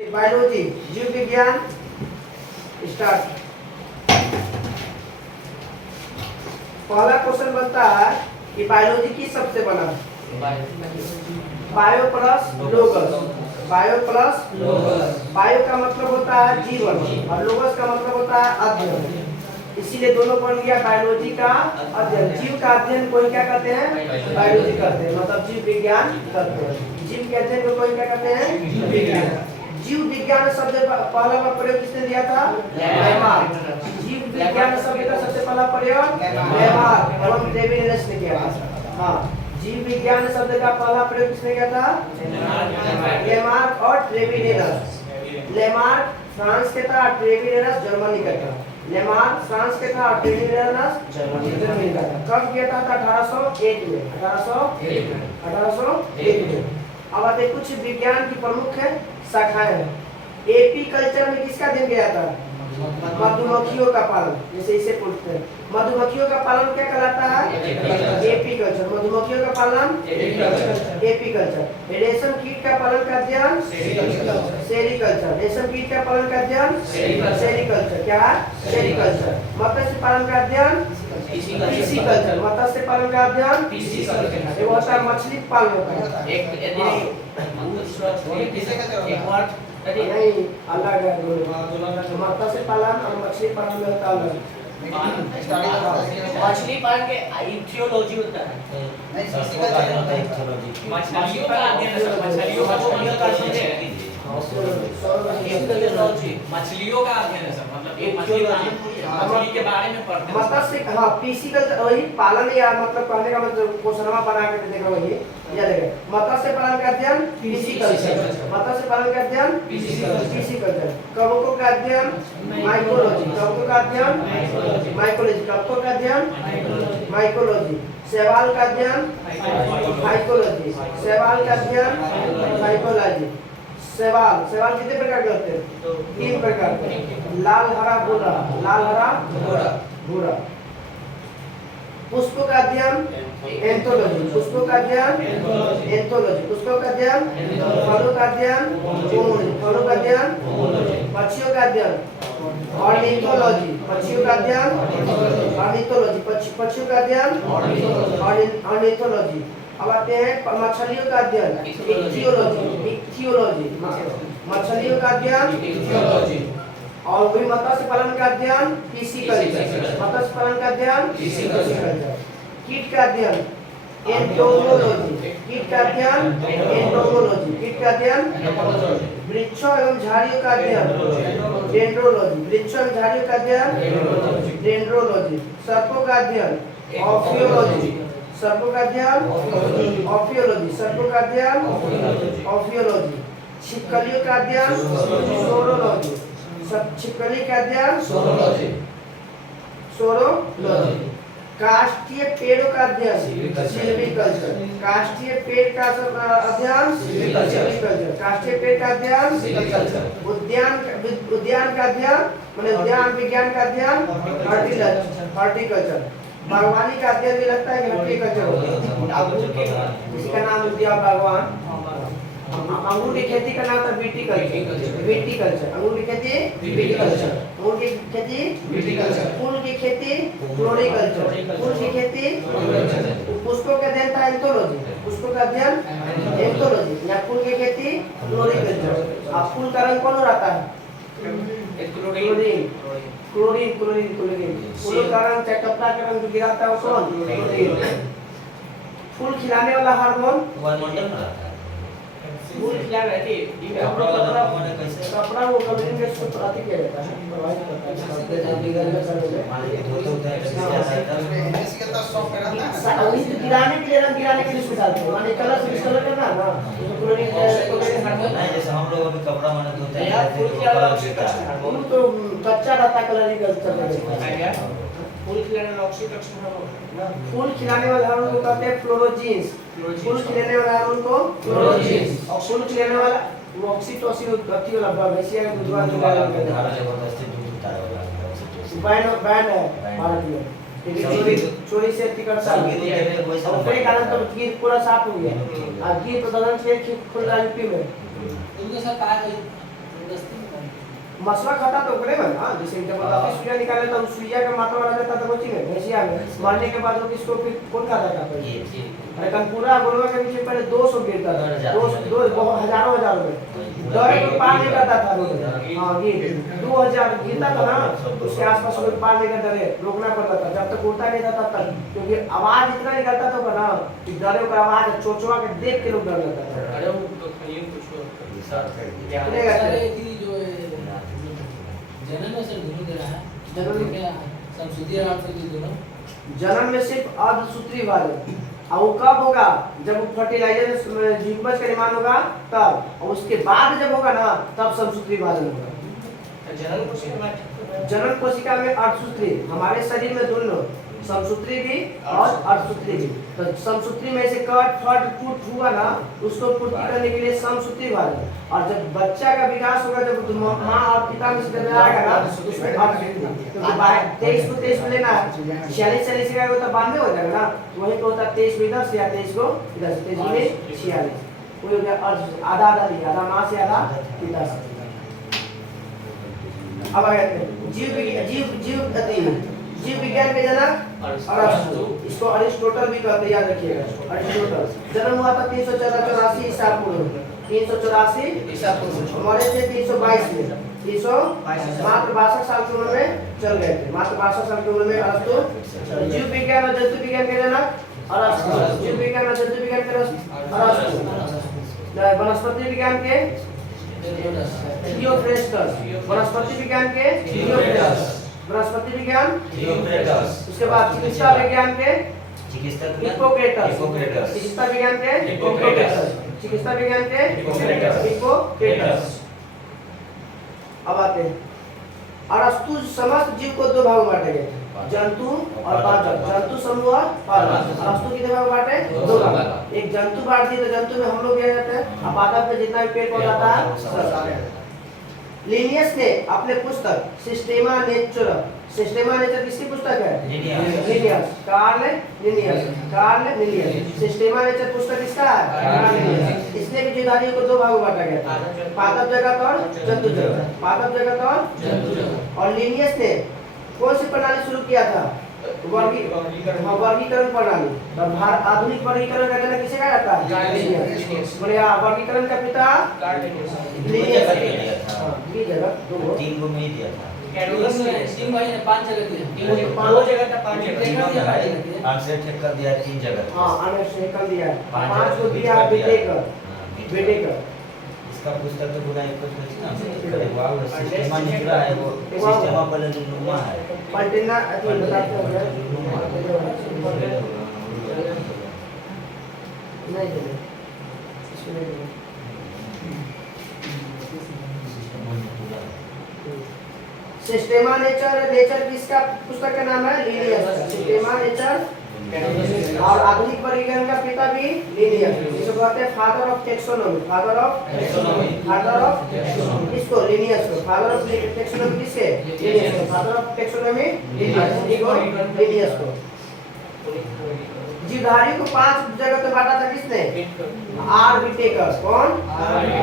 Biology जीव विज्ञान start. पहला क्वेश्चन बनता है कि बायोलॉजी की सबसे बना bio plus लोगस। Bio plus bio का मतलब होता है जीवन और लोगस का मतलब होता है अध्ययन, इसीलिए दोनों बन गया बायोलॉजी का अध्ययन। जीव का अध्ययन कोई क्या कहते हैं? बायोलॉजी करते हैं, मतलब जीव विज्ञान करते हैं। जीव के अध्ययन को कोई क्या कहते हैं? जीव विज्ञान। जीव विज्ञान शब्द पहला बार प्रयोग किसने दिया था? लेमार्क। जीव विज्ञान शब्द का सबसे पहला प्रयोग लेमार्क एवं ट्रेविलियस ने किया था। हाँ, जीव विज्ञान शब्द का पहला प्रयोग किसने किया था? लेमार्क और ट्रेविलियस। लेमार्क फ्रांस के था, ट्रेविलियस जर्मनी का था। लेमार्क फ्रांस के था, ट्रेविलियस जर्मनी का था। कब किया था? 1801 में। 1801 में। अब आते कुछ विज्ञान की प्रमुख शाखाएं हैं। एपी कल्चर में किसका दिन गया था? मधुमक्खियों का पालन। जैसे इसे पूछते हैं मधुमक्खियों का पालन क्या कहलाता है? AP culture. मधुमक्खियों का पालन एपी कल्चर। रेशम कीट का पालन का अध्ययन सेरीकल्चर। रेशम कीट का पालन का अध्ययन सेरीकल्चर। क्या है? सेरीकल्चर। मत्स्य पालन का अध्ययन पिसीकल्चर। मत्स्य पालन का अध्ययन पिसीकल्चर। ये होता है मछली पालन होता है। नहीं, अलग है दोनों। मत्स्य पालन और मछली पालन में होता है मछली पालन के इथियोलॉजी होता है। मछलियों का अध्ययन है। मछलियों का मछलियों का अध्ययन है सर, मतलब एक मछली के बारे में पढ़ते हैं। मत्स्य हाँ पिसीकल्चर वही पालन या मतलब कहने का मतलब क्वेश्चनवा बना के देगा वही या देगा। मत्स्य पालन का अध्ययन पिसीकल्चर। मत्स्य पालन का अध्ययन पिसीकल्चर। कवकों का अध्ययन माइकोलॉजी। कवकों का अध्ययन माइकोलॉजी। कवकों का अध्ययन माइकोलॉजी। शैवाल का अध्ययन फाइकोलॉजी। शैवाल का अध्ययन फाइकोलॉजी। शैवाल कितने प्रकार के होते हैं? 3 प्रकार के, लाल हरा भूरा। लाल हरा भूरा। पुष्पों का अध्ययन एंथोलॉजी। पुष्पों का अध्ययन एंथोलॉजी। पुष्पों का अध्ययन फलों का अध्ययन फलों का अध्ययन। पक्षियों का अध्ययन ऑर्निथोलॉजी। पक्षियों का अध्ययन ऑर्निथोलॉजी। पक्षियों का अध्ययन ऑर्निथोलॉजी। अब आते हैं मछलियों का अध्ययन इक्थियोलॉजी। मछलियों का अध्ययन और वही मत्स्य पालन का अध्ययन पिसीकल्चर। मत्स्य पालन का अध्ययन पिसीकल्चर। कीट का अध्ययन एंटोमोलॉजी। कीट का अध्ययन एंटोमोलॉजी। कीट का अध्ययन वृक्षों एवं झाड़ियों का अध्ययन डेंड्रोलॉजी। वृक्षों एवं झाड़ियों का अध्ययन डेंड्रोलॉजी। सर्पों का अध्ययन ऑफियोलॉजी। सर्पों का अध्ययन ऑफियोलॉजी। सर्पों का अध्ययन ऑफियोलॉजी। छिपकलियों का अध्ययन सोरोलॉजी। छिपकली का अध्ययन सोरोलॉजी। काष्ठीय पेड़ों का अध्ययन सिल्वीकल्चर। काष्ठीय पेड़ का अध्ययन सिल्वीकल्चर। काष्ठीय पेड़ का अध्ययन उद्यान का अध्ययन माने उद्यान विज्ञान का अध्ययन हॉर्टिकल्चर। बागवानी का अध्ययन भी लगता है कि हॉर्टिकल्चर होता है। इसका नाम दिया बागवान। अंगूर की खेती का नाम था विटीकल्चर। अंगूर की खेती विटीकल्चर। अंगूर की खेती विटीकल्चर। फूल की खेती फ्लोरिकल्चर। फूल की खेती पुष्पों का अध्ययन था एंथोलॉजी। पुष्पों का अध्ययन एंथोलॉजी या फूल की खेती फ्लोरिकल्चर। अब फूल का रंग कौन रहता है? क्लोरीन। फूलों का रंग चाहे कपड़ा का रंग गिराता है वो कौन? फूल खिलाने वाला हार्मोन फूल खिला रहती है कपड़ा वो कवरिंग के सूत्र आती क्या रहता है प्रभावित करता है। गिराने के लिए रंग गिराने के लिए इसको डालते हैं माने कलर से कलर करना ना तो क्लोरीन नहीं। जैसे हम लोग अभी कपड़ा माने धोते हैं वो तो कच्चा रहता कलर ही है। फूल खिलाने वाला ऑक्सीटॉसिन हार्मोन। फूल खिलाने वाले हार्मोन को कहते हैं फ्लोरोजीन्स। फूल खिलाने वाला हार्मोन को फ्लोरोजीन्स। फूल खिलाने वाला वो ऑक्सीटोसिन गति वाला वैसे है दूसरा जो धारा जबरदस्ती दूध उतारा होगा। बैंड है भारत में। चोरी से टिकट साफ अपने कारण तो गिर पूरा साफ हो गया। अब गिर प्रदर्शन से खुल रहा यूपी में। उनके साथ मसला खाता तो करे में हां जैसे जब आप सुइया निकाले तो सुइया का मात्रा वाला जाता तो बची में भैंसिया में मारने के बाद वो किसको फिर कौन खाता था ये अरे कल पूरा गोलवा के पीछे पहले 200 गिरता था 2 बहुत हजारों में दौड़ को पार नहीं करता था रोड हां ये 2000 गिरता था ना उसके आसपास कोई पार नहीं करता रे रोकना पड़ता था जब तक उड़ता नहीं था तब तक क्योंकि आवाज इतना निकलता था ना कि डरे का आवाज चोचवा के देख के लोग डर जाता था अरे वो तो खाली कुछ विशाल कर दिया क्या सारे थी जो जनन में से दोनों दे रहा है जनन में क्या सब सुधी आराम से थी दोनों जन्म में सिर्फ अर्धसूत्री वाले और वो कब होगा जब वो फर्टिलाइजर जीवमच का निर्माण होगा तब और उसके बाद जब होगा ना तब समसूत्री वाले होगा जनन कुछ के बाद जनन कोशिका में अर्धसूत्री हमारे शरीर में दोनों समसूत्री भी और अर्धसूत्री भी तो समसूत्री में से कट फट फूट हुआ ना उसको पूर्ति करने के लिए समसूत्री वाले और जब बच्चा का विकास होगा जब माँ और पिता में से जब आएगा ना तो उसमें अर्धसूत्री क्योंकि 23 को 23 में लेना 46 का तो 92 हो जाएगा ना वहीं पे होता 23 में इधर से या 23 को इधर से 23 में 46 वो हो गया आधा आधा लिया आधा माँ से आधा पिता से अब आ गए जीव विज्ञान के जनक अरस्तु इसको अरिस्टोटल भी कहते हैं याद रखिएगा अरिस्टोटल जन्म हुआ था 384 ईसा पूर्व 384 ईसा पूर्व मरे थे 322 में 322 मात्र 62 साल की उम्र में चल गए थे मात्र 62 साल की उम्र में अरस्तु जीव विज्ञान और जंतु विज्ञान के जनक अरस्तु जीव विज्ञान और जंतु विज्ञान के अरस्तु वनस्पति विज्ञान के थियोफ्रेस्टस वनस्पति विज्ञान के थियोफ्रेस्टस वनस्पति विज्ञान उसके बाद चिकित्सा विज्ञान के हिप्पोक्रेटस चिकित्सा विज्ञान के हिप्पोक्रेटस चिकित्सा विज्ञान के हिप्पोक्रेटस अब आते हैं अरस्तु समस्त जीव को दो भागों में बांटे गए थे जंतु और पादप जंतु समूह और पादप अरस्तु कितने भाग बांटे दो भाग एक जंतु बांट दिए तो जंतु में हम लोग क्या जाते हैं और पादप में जितना भी पेड़ पौधा था सब लिनियस ने अपने पुस्तक सिस्टेमा नेचर किसकी पुस्तक है लिनियस कार्ल लिनियस सिस्टेमा नेचर पुस्तक किसका है कार्ल लिनियस इसने भी जीवधारियों को दो भागों में बांटा गया था पादप जगत और जंतु जगत पादप जगत और जंतु जगत और लिनियस ने कौन सी प्रणाली शुरू किया था वर्गीकरण प्रणाली और आधुनिक वर्गीकरण का जनक किसे कहा जाता है लिनियस बोले वर्गीकरण का पिता लिनियस ये जगह दो 3 को नहीं दिया था कैडुलस ने तीन भाई ने 5 जगह दिए दो जगह था 5 जगह आंसर चेक कर दिया 3 जगह हां आने से कर दिया 5 को दिया बेटेकर इसका पुस्तक तो पूरा एक कुछ ना करे वाव सिस्टम निकला है वो सिस्टम वाला जो नुमा है पलटना अति बताते हो नहीं दे इसमें सिस्टेमा नेचर किसका पुस्तक का नाम है लिनियस सिस्टेमा नेचर और आधुनिक वर्गीकरण का पिता भी लिनियस जिसको कहते हैं father of taxonomy father of किसको लिनियस को फादर ऑफ टेक्सोनॉमी किसके लिनियस को फादर ऑफ टेक्सोनॉमी लिनियस को जीवधारियों को 5 जगह पे बांटा था किसने आर विटेकर कौन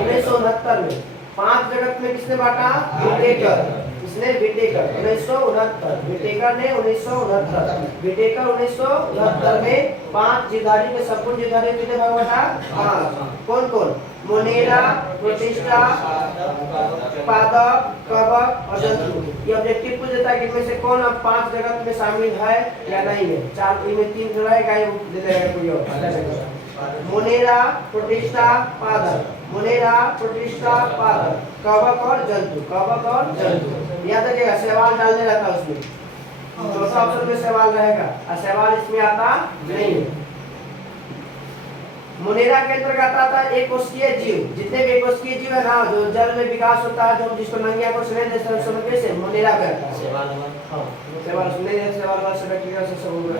1969 में 5 जगत में किसने बांटा विटेकर इसने विटेकर 1969 विटेकर ने 1969 विटेकर 1969 में 5 जीवधारियों के संपूर्ण जीवधारियों कितने भाग बांटा 5 कौन कौन मोनेरा प्रोटिस्टा पादप कवक और जंतु ये ऑब्जेक्टिव पूछ देता है कि इनमें से कौन अब 5 जगत में शामिल है या नहीं है 4 इनमें 3 रहेगा ये दे देगा कोई और मोनेरा प्रोटिस्टा पादप कवक और जंतु याद रखिएगा सवाल डालने रहता है उसमें चौथा ऑप्शन में सवाल रहेगा और सवाल इसमें आता नहीं है मोनेरा के अंतर्गत आता है एक कोशिकीय जीव जितने भी एक कोशिकीय जीव है ना जो जल में विकास होता है जो जिसको नंगिया को सुने देते समझ से मोनेरा कहता है सवाल सुने सवाल से बैक्टीरिया से सब होगा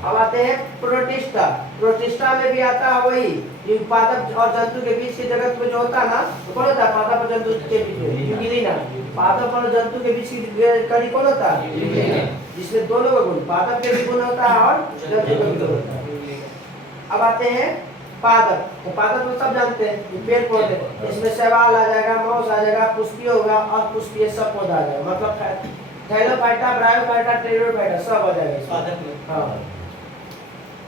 अब आते हैं प्रोटिस्टा में भी आता है वही जो पादप और जंतु के बीच के जगत में जो होता है ना तो कौन होता है पादप और जंतु के बीच में यूगिलिना पादप और जंतु के बीच की कड़ी कौन होता है यूगिलिना जिसमें दोनों का गुण पादप के भी गुण होता है और जंतु का भी गुण होता है अब आते हैं पादप, तो पादप तो सब जानते हैं, ये पेड़ पौधे, इसमें शैवाल आ जाएगा, मौस आ जाएगा, पुष्पीय होगा और पुष्पीय सब पौधा आ जाएगा, मतलब थैलोफाइटा, ब्रायोफाइटा, टेरिडोफाइटा सब आ जाएगा इसमें। पादप में। हाँ।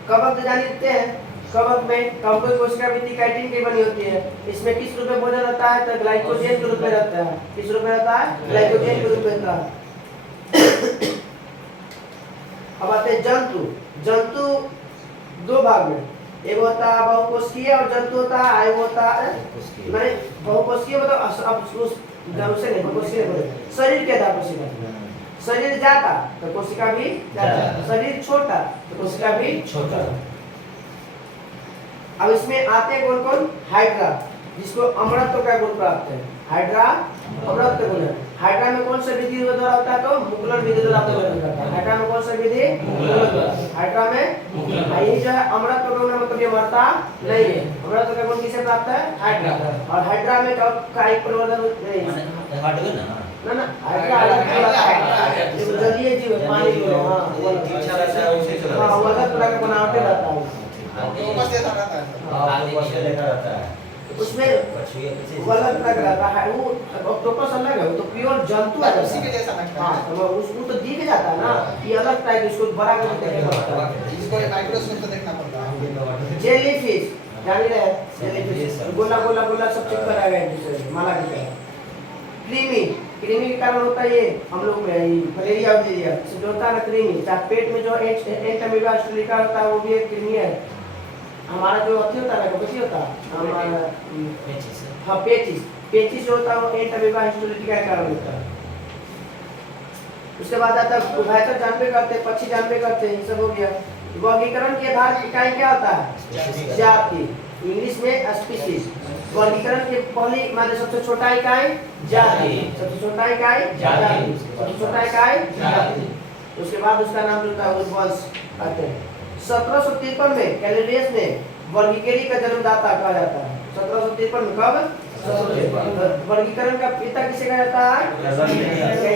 कवक तो जान लेते हैं, कवक में कवकों कोशिका भित्ति काइटिन की बनी होती है, इसमें किस रूप में भोजन रहता है, तो ग्लाइकोजन के रूप में रहता है, किस रूप में रहता है, ग्लाइकोजन के रूप में रहता है। अब आते हैं जंतु, जंतु दो भाग में, एक होता है बहुकोशिकीय और जंतु होता है एक होता है मैंने बहुकोशिकीय मतलब अब उस से नहीं बहुकोशिकीय बोले शरीर के आधार पर सीखा, शरीर जाता तो कोशिका भी जाता, शरीर छोटा तो कोशिका भी छोटा। अब इसमें आते हैं कौन कौन, हाइड्रा जिसको अमरत्व का गुण प्राप्त है, हाइड्रा अमरत्व गुण है। हाइड्रा में कौन सा विधि द्वारा होता है, तो मुकुलन विधि द्वारा होता है। हाइड्रा में कौन सा विधि, मुकुलन द्वारा। हाइड्रा में ये जो है अमरत्व गुण मतलब ये मरता नहीं है, अमरत्व का गुण किसे प्राप्त है, हाइड्रा। और हाइड्रा में कायिक परिवर्तन ना ना हाइड्रा अलग जलीय जीव है, पानी में हां वो अलग तरह का बनावट रहता है, उसमें अलग तरह का रहता है, वो ऑक्टोपस अलग है, वो तो प्योर जंतु है, उसी के जैसा लगता हां है। तो उसको तो दिख जाता है ना, ये अलग टाइप इसको बड़ा करके देखना पड़ता है, इसको माइक्रोस्कोप से देखना पड़ता है। जेलीफिश जान रहे हैं, जेलीफिश गोला गोला गोला सब चिपका रहेगा एक दूसरे से माला की तरह। कृमि, कृमि के कारण होता है ये हम लोग में मलेरिया वलेरिया जो होता है ना, कृमि चाहे पेट में जो एंट अमीबा स्टुलिका होता है वो भी एक कृमि है। हमारा जो अथी होता है ना, कैसी होता है हमारा हाँ पेचिस, पेचिस जो होता है वो एंट अमीबा स्टुलिका के कारण होता है। उसके बाद आता है उभयचर जानबे करते हैं, पक्षी जानबे करते हैं, ये सब हो गया। वर्गीकरण के आधार इकाई क्या होता है, जाति, इंग्लिश में स्पीशीज। वर्गीकरण के पहली माने सबसे छोटा इकाई जाति, सबसे छोटा इकाई जाति, सबसे छोटा इकाई जाति। उसके बाद उसका नाम जो होता है वंश आते हैं। 1753 में कैलेडियस ने वर्गीकरण का जन्मदाता कहा जाता है। 1753 में कब, वर्गीकरण का पिता किसे कहा जाता है,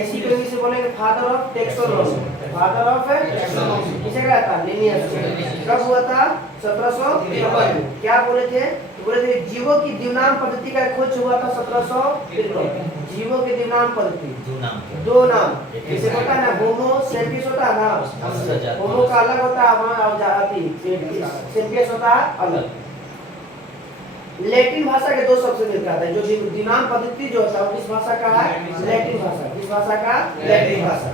इसी को इंग्लिश में बोलेंगे father of taxonomy, father of taxonomy किसे कहा जाता है, लिनियस। कब हुआ था, 1753 में। क्या बोले थे, बोले थे जीवों की द्विनाम पद्धति का खोज हुआ था 1753। जीवों की द्विनाम पद्धति, दो नाम जैसे होता है ना, होमो सेपियस होता है ना, होमो का अलग होता है और जाति सेपियस होता है अलग। लैटिन भाषा के दो शब्द से मिलकर आता है, जो द्विनाम पद्धति जो होता है किस भाषा का है, लैटिन भाषा। किस भाषा का, लैटिन भाषा।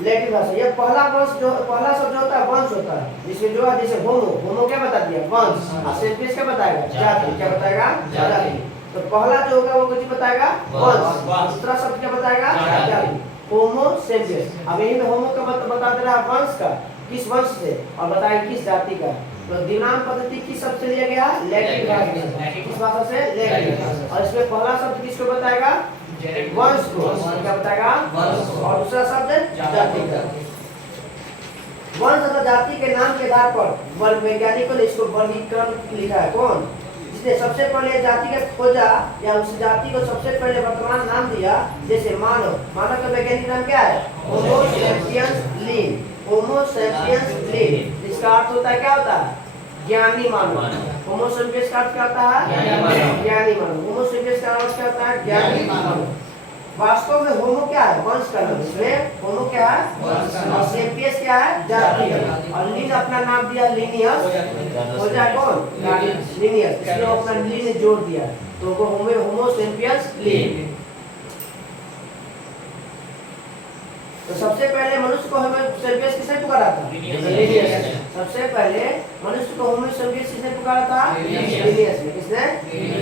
लैटिन भाषा ये पहला वंश जो पहला शब्द जो होता है वंश होता है, जिसमें जो है जैसे होमो, होमो क्या बता दिया, वंश, और सेपियस क्या बताएगा, जाति। क्या बताएगा, जाति। तो पहला जो होगा वो कुछ बताएगा वंश, दूसरा शब्द क्या बताएगा, जाति। होमो सेपियस। अब यही में होमो का बता दे रहा है वंश का, किस वंश से, और बताएगा किस जाति का। तो द्विनाम पद्धति किस शब्द से लिया गया, लैटिन भाषा से। किस भाषा से, लैटिन। और इसमें पहला शब्द किसको बताएगा, वंश को। क्या बताएगा, वंश। और दूसरा शब्द जाति का। वंश तथा जाति के नाम के आधार पर वर्ग वैज्ञानिकों ने इसको वर्गीकरण लिखा है। कौन, जिसने सबसे पहले जाति का खोजा या उस जाति को सबसे पहले वर्तमान नाम दिया, जैसे मानव। मानव का वैज्ञानिक नाम क्या है, होमो सैपियंस लिन। होमो सैपियंस लिन, इसका अर्थ होता है, क्या होता है, ज्ञानी मानव। होमो सैपियंस का अर्थ क्या होता है, ज्ञानी मानव। होमो सैपियंस का अर्थ क्या होता है, ज्ञानी मानव। वास्तव में होमो क्या है, वंश का नाम। इसमें होमो क्या है, और सैपियंस क्या है, जाति का। और लिन अपना नाम दिया लिनियस, हो जाए कौन, लिनियस, इसलिए अपना लिन जोड़ दिया, तो वो होमो सैपियंस लिन। तो सबसे पहले मनुष्य को होमो सैपियंस किसने पुकारा था, लिनियस। सबसे पहले मनुष्य को होमो सैपियंस किसने पुकारा था, लिनियस ने। किसने,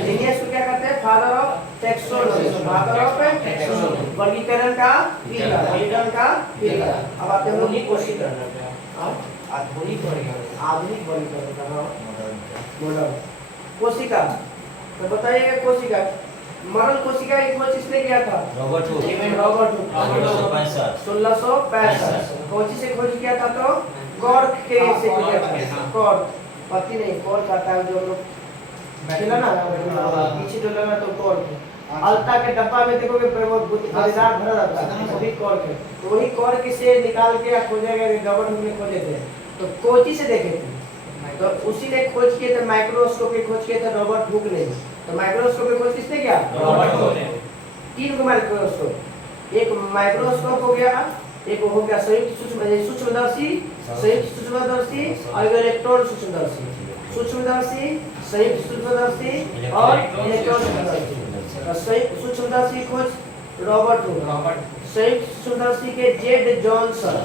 लिनियस को क्या कहते हैं, father of taxonomy, father of taxonomy, वर्गीकरण का पिता, वर्गीकरण का पिता। अब आते हैं लोग कोशिका, आधुनिक वर्गीकरण का मॉडर्न कोशिका। तो बताइएगा कोशिका, मरल कोशिका की खोज किसने किया था, रॉबर्ट हुक, 1665। कोची से खोज किया था, तो कॉर्क के से किया था। कॉर्क पति नहीं, कॉर्क आता है जो लोग खेला ना पीछे जो लगा, तो कॉर्क। अलता के डब्बा में देखोगे गुदेदार भरा रहता है, वही कॉर्क है। तो वही कॉर्क से निकाल के खोजे गए, रॉबर्ट हुक ने खोजे थे। तो कोची से देखे थे, तो उसी ने खोज किए थे, माइक्रोस्कोप की खोज किए थे रॉबर्ट हुक ने। तो माइक्रोस्कोप की खोज किसने किया? रॉबर्ट हुक ने। 3 को माइक्रोस्कोप, एक माइक्रोस्कोप हो गया, एक हो गया संयुक्त सूक्ष्मदर्शी, संयुक्त सूक्ष्मदर्शी और इलेक्ट्रॉन सूक्ष्मदर्शी, सूक्ष्मदर्शी, संयुक्त सूक्ष्मदर्शी और इलेक्ट्रॉन सूक्ष्मदर्शी। सूक्ष्मदर्शी खोज रॉबर्ट हुक, संयुक्त सूक्ष्मदर्शी के जेड जॉनसन,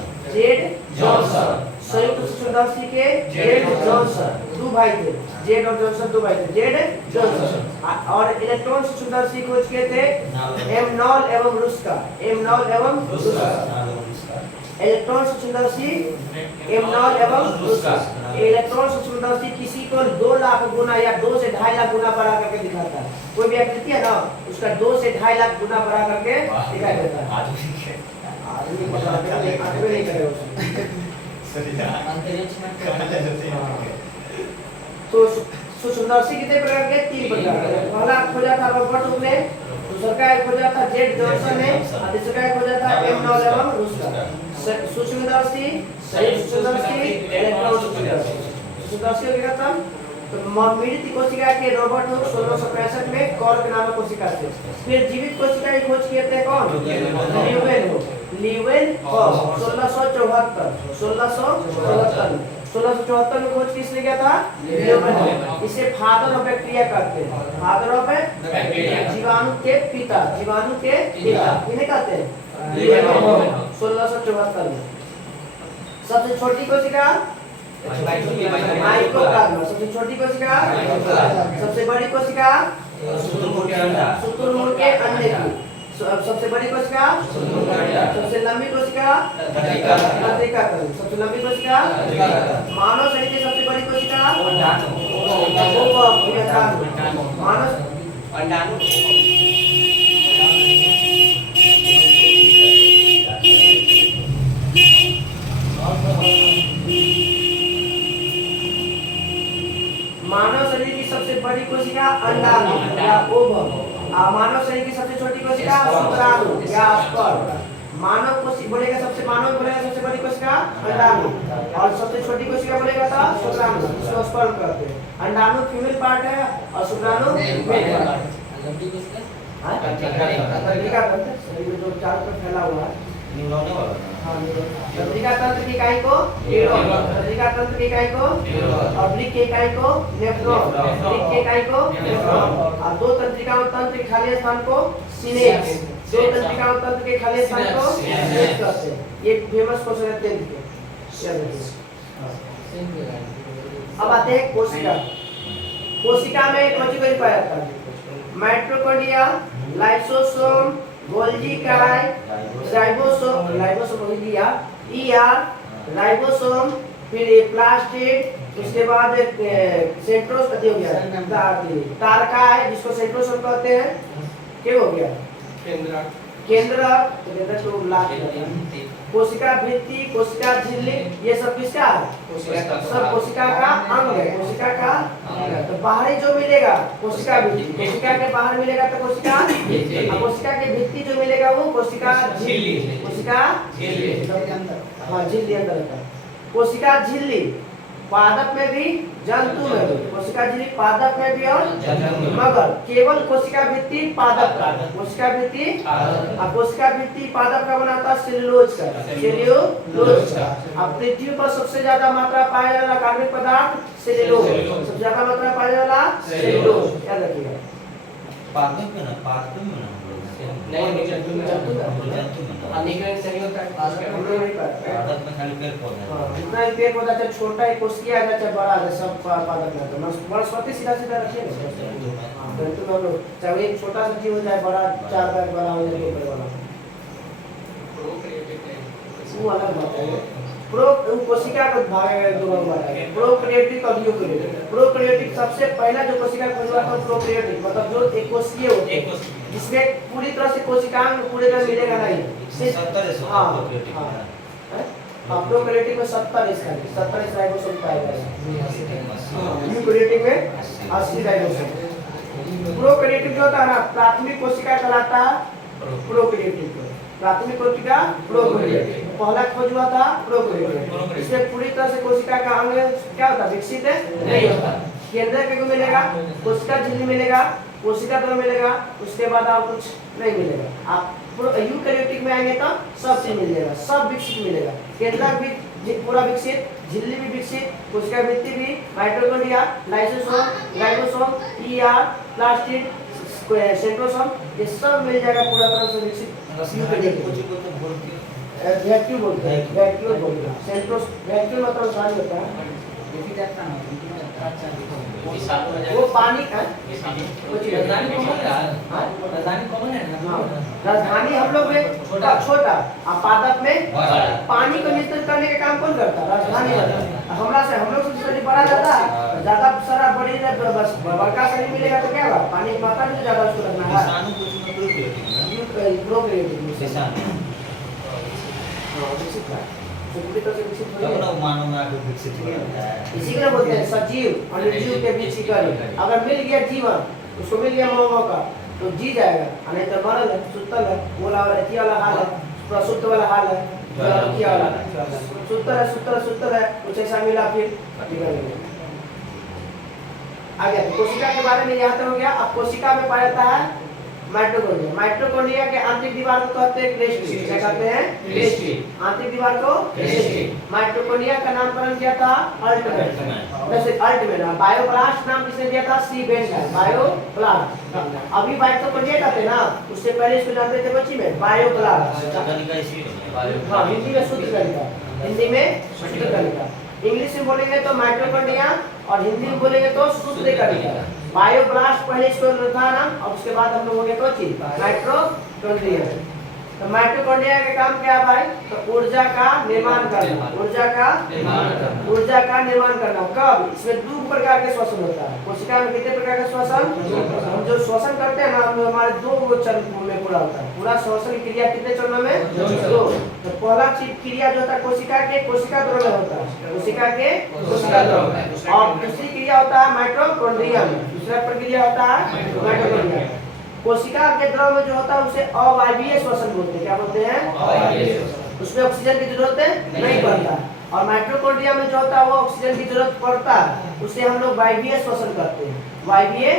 संयुक्त सूक्ष्मदर्शी के जेड जॉनसन, 2 भाई थे, जेड और जॉनसन 2 भाई थे, जेड जॉनसन। और इलेक्ट्रॉन सूक्ष्मदर्शी खोज किए थे एमनॉल एवं रुस्का, एमनॉल एवं रुस्का। इलेक्ट्रॉन सूक्ष्मदर्शी एमनॉल एवं रुस्का। इलेक्ट्रॉन सूक्ष्मदर्शी किसी को 2 लाख गुना या 2 से 2.5 लाख गुना बड़ा करके दिखाता है। कोई भी आकृति है ना, उसका 2 से 2.5 लाख गुना बड़ा करके दिखाई देता है। आदमी पता नहीं करे उसको। तो सूक्ष्मदर्शी कितने प्रकार के? 3 प्रकार के। पहला खोजा था रॉबर्ट हुक ने, दूसरा का खोजा था जेड जॉनसन ने, और तीसरा का खोजा था एमनॉल एवं रुस्का। सूक्ष्मदर्शी, संयुक्त सूक्ष्मदर्शी, इलेक्ट्रॉन सूक्ष्मदर्शी। सूक्ष्मदर्शी हो गया था। तो मृत कोशिका के रॉबर्ट हुक 1665 में कॉर्क नामक कोशिका से। फिर जीवित कोशिका की खोज किए थे कौन? ल्यूवेन हॉल 1674 में खोज किसने किया था? Leeuwen hall. इसे फादर ऑफ बैक्टीरिया कहते हैं, फादर ऑफ बैक्टीरिया, जीवाणु के पिता, जीवाणु के पिता किन्हें कहते हैं? ल्यूवेन हॉल 1674 में। सबसे छोटी कोशिका माइकोप्लाज्मा, सबसे छोटी कोशिका, सबसे बड़ी कोशिका शुतुरमुर्ग के अंडे की, सबसे बड़ी कोशिका, सबसे लंबी कोशिका तंत्रिका कण, सबसे लंबी कोशिका मानव शरीर की सबसे बड़ी कोशिका मानव मानव शरीर की सबसे बड़ी कोशिका अंडाणु या ओवम, मानव शरीर की सबसे छोटी कोशिका शुक्राणु या स्पर्म। मानव कोशिका बोलेगा सबसे, मानव बोलेगा सबसे बड़ी कोशिका अंडाणु, और सबसे छोटी कोशिका बोलेगा था शुक्राणु, जिसको स्पर्म कहते हैं। अंडाणु फीमेल पार्ट है और शुक्राणु मेल पार्ट है। तंत्रिका तंत्र शरीर में जो चारों तरफ फैला हुआ है, तंत्रिका तंत्र की इकाई को न्यूरॉन, तंत्रिका तंत्र की इकाई को और वृक्क की इकाई को नेफ्रॉन, वृक्क की इकाई को नेफ्रॉन, और 2 तंत्रिकाओं तंत्र के खाली स्थान को सिनेप्स, 2 तंत्रिकाओं तंत्र के खाली स्थान को सिनेप्स कहते हैं। ये फेमस क्वेश्चन है 10th के। अब आते हैं कोशिका। कोशिका में कौन सी पाया जाता है? माइटोकॉन्ड्रिया, लाइसोसोम, गोल्गी काई, राइबोसोम, राइबोसोम लिया, राइबोसोम, फिर प्लास्टिड, उसके बाद सेंट्रोस हो गया, तारका है जिसको सेंट्रोसोम कहते हैं, क्या हो गया? केंद्रक, तो केंद्रक को लाख कोशिका भित्ति, कोशिका झिल्ली, ये सब किसका है? सब कोशिका का अंग है, कोशिका का अंग है। तो बाहरी जो मिलेगा कोशिका भित्ति, कोशिका के बाहर मिलेगा तो कोशिका भित्ति, और कोशिका के भित्ति जो मिलेगा वो कोशिका झिल्ली, कोशिका झिल्ली, हाँ झिल्ली अंदर रहता है। कोशिका झिल्ली पादप में भी, जंतु में भी, कोशिका झिल्ली पादप में भी और मगर केवल कोशिका भित्ति पादप का, कोशिका भित्ति और कोशिका भित्ति पादप का बनाता है सेल्यूलोज का, सेल्यूलोज का। अब पृथ्वी पर सबसे ज्यादा मात्रा पाया जाने वाला कार्बनिक पदार्थ सेल्यूलोज, सबसे ज्यादा मात्रा पाया जाने वाला सेल्यूलोज, याद रखिएगा। पादप में ना, पादप में ना नहीं जंतु में अनिग्रहण सही होता है, पादप में खाली पेड़ पौधा है। जितना भी पेड़ पौधा चाहे छोटा है कोशिका है चाहे बड़ा है सब पादप में आता है। वनस्पति सीधा सीधा रखिए ना, जंतु में लोग चाहे एक छोटा सा जीव हो चाहे बड़ा 4 पैर वाला हो जाए 2 पैर वाला, वो अलग बात है। कोशिका का भाग है 2 भाग है, प्रोकैरियोटिक और यूकैरियोटिक। प्रोकैरियोटिक सबसे पहला जो कोशिका खोजा था प्रोकैरियोटिक, मतलब जो एक कोशिकीय होते हैं जिसमें पूरी तरह से कोशिकांग पूरे तरह मिलेगा नहीं, सिर्फ 70 हाँ प्रोकैरियोटिक में 70 राइबोसोम पाएगा, यूकैरियोटिक में 80 राइबोसोम। प्रोकैरियोटिक जो होता है ना प्राथमिक कोशिका कहलाता है प्रोकैरियोटिक। प्राथमिक कोशिका प्रोकैरियोट। पहला खोज हुआ था प्रोकैरियोट। इसमें पूरी तरह से कोशिका का अंग क्या होता है, विकसित नहीं होता। केंद्रक को मिलेगा, कोशिका झिल्ली मिलेगा, कोशिका द्रव मिलेगा, उसके बाद और कुछ नहीं मिलेगा। आप यूकैरियोटिक में आएंगे तो सब चीज मिल जाएगा, सब विकसित मिलेगा। केंद्रक भी पूरा विकसित, झिल्ली भी विकसित, कोशिका भित्ति भी, mitochondria, lysosome, ribosome, ER, plastid, centrosome, ये सब मिल जाएगा पूरा तरह से विकसित यूकैरियोटिक। वैक्यूल बोलते हैं, वैक्यूल बोलते हैं। सेंट्रोस वैक्यूल मतलब सारी होता है वो पानी का राजधानी कॉमन है, राजधानी कॉमन है ना। राजधानी हम लोग में छोटा और पादप में पानी को नियंत्रित करने का काम कौन करता है, राजधानी करता है। हमरा से हम लोग से शरीर बड़ा जाता है, ज्यादा सारा बड़ी बस बड़का शरीर मिलेगा तो क्या होगा, पानी की मात्रा भी ज्यादा उसको रखना है। किसानों को उसमें प्रोकैरियोटिक में किसान विकसित है, तो पूरी तरह से विकसित हो अपना गया। मानव में आके विकसित हो जाता है। इसी के लिए बोलते हैं सजीव और निर्जीव के बीच की कड़ी। अगर मिल गया जीवन, उसको मिल गया मौका तो जी जाएगा, और नहीं तो मरल है, सुतल है, बोला एथी वाला हाल है, प्रसुप्त वाला हाल है, क्या वाला सुतल है, कुछ ऐसा मिला फिर निकल गया। आ गया। तो कोशिका के बारे में यहाँ तक हो गया। अब कोशिका में पाया जाता है माइटोकॉन्ड्रिया। माइटोकॉन्ड्रिया के आंतरिक दीवार को कहते हैं क्लेस्ट्री। क्या कहते हैं, क्लेस्ट्री। आंतरिक दीवार को क्लेस्ट्री। माइटोकॉन्ड्रिया का नामकरण किया था अल्टमैन, वैसे अल्टमैन। बायोब्लास्ट नाम किसने दिया था, सी बेंट है, बायोब्लास्ट। अभी माइटोकॉन्ड्रिया कहते हैं ना, उससे पहले इसको जानते थे बच्ची में बायोब्लास्ट। हाँ, हिंदी में शुद्ध कलिका, हिंदी में शुद्ध कलिका। इंग्लिश में बोलेंगे तो माइटोकॉन्ड्रिया और हिंदी में बोलेंगे तो शुद्ध कलिका। बायोब्लास्ट पहले इसको था नाम, और उसके बाद हम लोग हो गए तो चीज माइटोकॉन्ड्रिया। तो माइटोकॉन्ड्रिया का काम क्या है भाई, तो ऊर्जा का निर्माण करना, ऊर्जा का निर्माण करना। कब, इसमें दो प्रकार के श्वसन होता है। कोशिका में कितने प्रकार का श्वसन, हम जो श्वसन करते हैं ना, हम हमारे दो चरण में पूरा होता है। पूरा श्वसन क्रिया कितने चरणों में, दो। तो पहला क्रिया जो होता है कोशिका के कोशिका द्रव में होता है, कोशिका के कोशिका द्रव। और दूसरी क्रिया होता है माइटोकॉन्ड्रिया में, दूसरा प्रक्रिया होता है माइटोकॉन्ड्रिया। कोशिका के द्रव में जो होता है उसे अवायवीय श्वसन बोलते हैं। क्या बोलते हैं, उसमें ऑक्सीजन की जरूरत नहीं पड़ता। और माइटोकॉन्ड्रिया में जो होता है वो ऑक्सीजन की जरूरत पड़ता है, उसे हम लोग वायवीय श्वसन करते हैं। वायवीय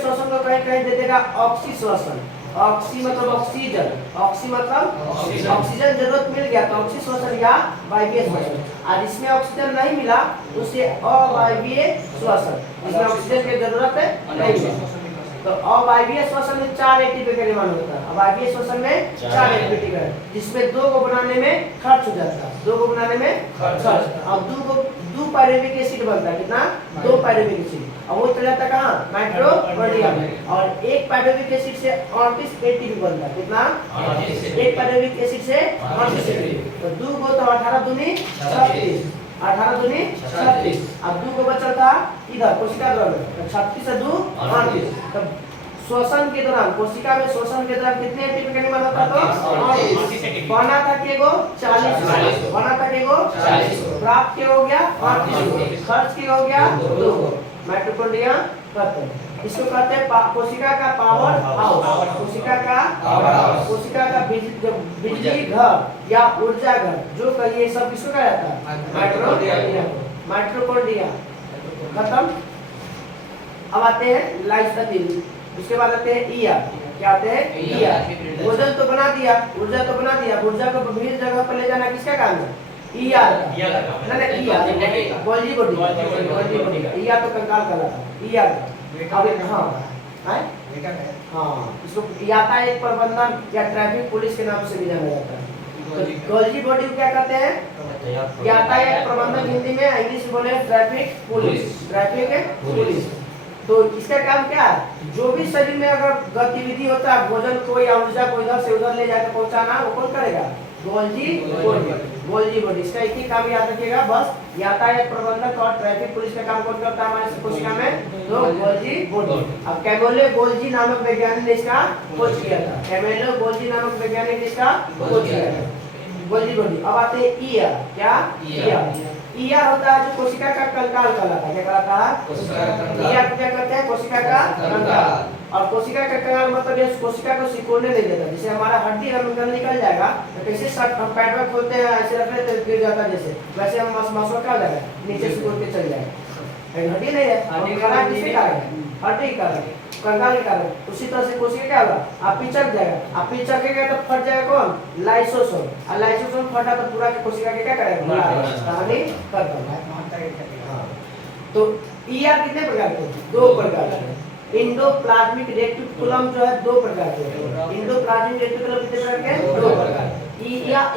श्वसन को कहीं कहीं दे देगा ऑक्सी श्वसन। ऑक्सी मतलब ऑक्सीजन, ऑक्सी मतलब ऑक्सीजन जरूरत मिल गया तो ऑक्सी श्वसन या वायवीय श्वसन। और इसमें ऑक्सीजन नहीं मिला उसे अवायवीय श्वसन, इसमें ऑक्सीजन की जरूरत नहीं है। तो अवायवीय श्वसन में 4 एटीपी का निर्माण होता है। अवायवीय श्वसन में 4 एटीपी का, जिसमें 2 को बनाने में खर्च हो जाता है, 2 को बनाने में खर्च। अब 2 पायरुविक एसिड बनता है, कितना, 2 पायरुविक एसिड, और वो चला जाता है कहाँ, माइटोकॉन्ड्रिया में। और 1 पायरुविक एसिड से 38 एटीपी बनता है, कितना, 1 पायरुविक एसिड से 38 एटीपी। तो 2 को तो 18 दूनी 36, 18 दूनी 36। अब 2 को बचा था इधर कोशिका द्रव में, तो 36 से 2 38। तब श्वसन के दौरान, कोशिका में श्वसन के दौरान कितने एटीपी का निर्माण होता था, 38। बना था के गो 40, बना था के गो 40, प्राप्त के हो गया 38, खर्च के हो गया 2। माइटोकॉन्ड्रिया कहते हैं, इसको कहते हैं कोशिका का पावर हाउस। कोशिका का बिजली घर या ऊर्जा घर जो कहिए, सब किसको कहा जाता है, माइटोकॉन्ड्रिया। खत्म। अब आते हैं लाइसोसोम, उसके बाद आते हैं ईआर। क्या आते हैं, ईआर। भोजन तो बना दिया, ऊर्जा तो बना दिया, ऊर्जा को विभिन्न जगह पर ले जाना किसका काम है, ईआर का। ना ईआर गोल्जी बॉडी, ईआर तो कंकाल कहलाता है, ईआर। अब हाँ, इसको यातायात प्रबंधन या ट्रैफिक पुलिस के नाम से भी जाना जाता है। तो गोल्जी बॉडी को क्या कहते हैं, यातायात प्रबंधन, हिंदी में, इंग्लिश में बोले ट्रैफिक पुलिस। तो इसका काम क्या है, जो भी शरीर में अगर गतिविधि होता है, भोजन को या ऊर्जा को इधर से उधर ले जाकर पहुंचाना, वो कौन करेगा, गोल्जी बॉडी। इसका एक ही काम याद रखिएगा बस, यातायात प्रबंधक और ट्रैफिक पुलिस का काम कौन करता है हमारे कोशिका में, तो गोल्जी बॉडी। अब कैमिलो गोल्जी नामक वैज्ञानिक ने इसका खोज किया था, कैमिलो गोल्जी नामक वैज्ञानिक ने इसका खोज किया था, गोल्जी बॉडी। अब आते हैं ईआर। क्या, ईआर होता है जो कोशिका का कंकाल कहलाता है। क्या कहलाता है, ईआर क्या कहते हैं, कोशिका का कंकाल। और कोशिका का कंगाल मतलब ये कोशिका को सिकुड़ने नहीं देता। जैसे हमारा हड्डी अगर निकल जाएगा तो कैसे शर्ट हम पैंट में खोलते हैं ऐसे रख लेते हैं गिर जाता है जैसे, वैसे हम मसला क्या हो जाएगा नीचे सिकुड़ के चल जाएगा। हड्डी नहीं है, हड्डी खराब किसके कारण है? हड्डी के कारण, कंगाल के कारण। उसी तरह से कोशिका क्या होगा, आप पिचक जाएगा, आप पिचकेगा तो फट जाएगा कौन, लाइसोसोम, और लाइसोसोम फटा तो पूरा के कोशिका के क्या करेगा, कहानी खत्म। तो ईआर कितने प्रकार के हैं? 2 प्रकार के। इंडोप्लाज्मिक रेटिकुलम जो है 2 प्रकार के हैं। इंडोप्लाज्मिक रेटिकुलम कितने प्रकार के हैं? 2 प्रकार।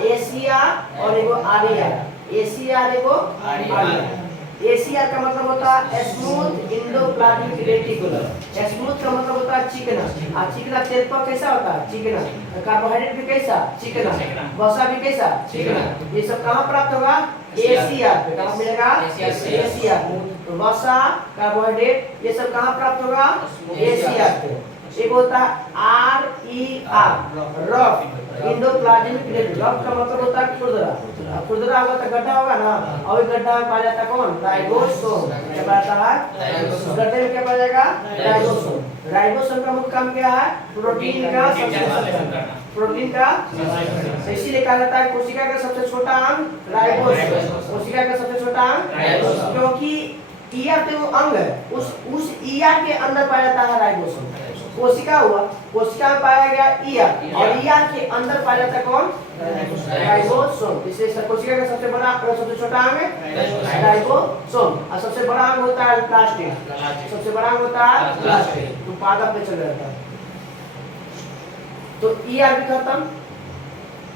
एसीआर और एगो आरईआर। एसीआर एगो आरईआर। एसीआर का मतलब होता है स्मूथ इंडोप्लाज्मिक रेटिकुलम। स्मूथ का मतलब होता है चिकना, और चिकना तेल पर कैसा होता है, चिकना। कार्बोहाइड्रेट भी कैसा, चिकना। वसा भी कैसा, चिकना। ये सब कहाँ प्राप्त होगा, एसीआर पे। कहाँ मिलेगा, एसीआर। वसा, कार्बोहाइड्रेट ये सब कहाँ प्राप्त होगा, एसीआर पे। एक होता है RER, rough endoplasmic reticulum. Rough का मतलब होता है खुरदरा। खुरदरा होगा तो गड्ढा होगा ना, और गड्ढा में पाया जाता है कौन, राइबोसोम। क्या पाया है, गड्ढे में क्या पाया जाएगा, राइबोसोम। राइबोसोम का मुख्य काम क्या है, प्रोटीन का प्रोटीन का, इसीलिए कहा जाता है कोशिका का सबसे छोटा अंग राइबोसोम। कोशिका का सबसे छोटा अंग राइबोसोम, क्योंकि ईआर तो वो अंग है, उस ईआर के अंदर पाया जाता है राइबोसोम। कोशिका हुआ, कोशिका में पाया गया ईआर, और ईआर के अंदर पाया जाता है कौन, राइबोसोम। इसलिए कोशिका का सबसे बड़ा सबसे छोटा अंग है राइबोसोम, और सबसे बड़ा अंग होता है प्लास्टिड। सबसे बड़ा अंग होता है प्लास्टिड, तो पादप पे चल जाता है। तो ईआर भी खत्म,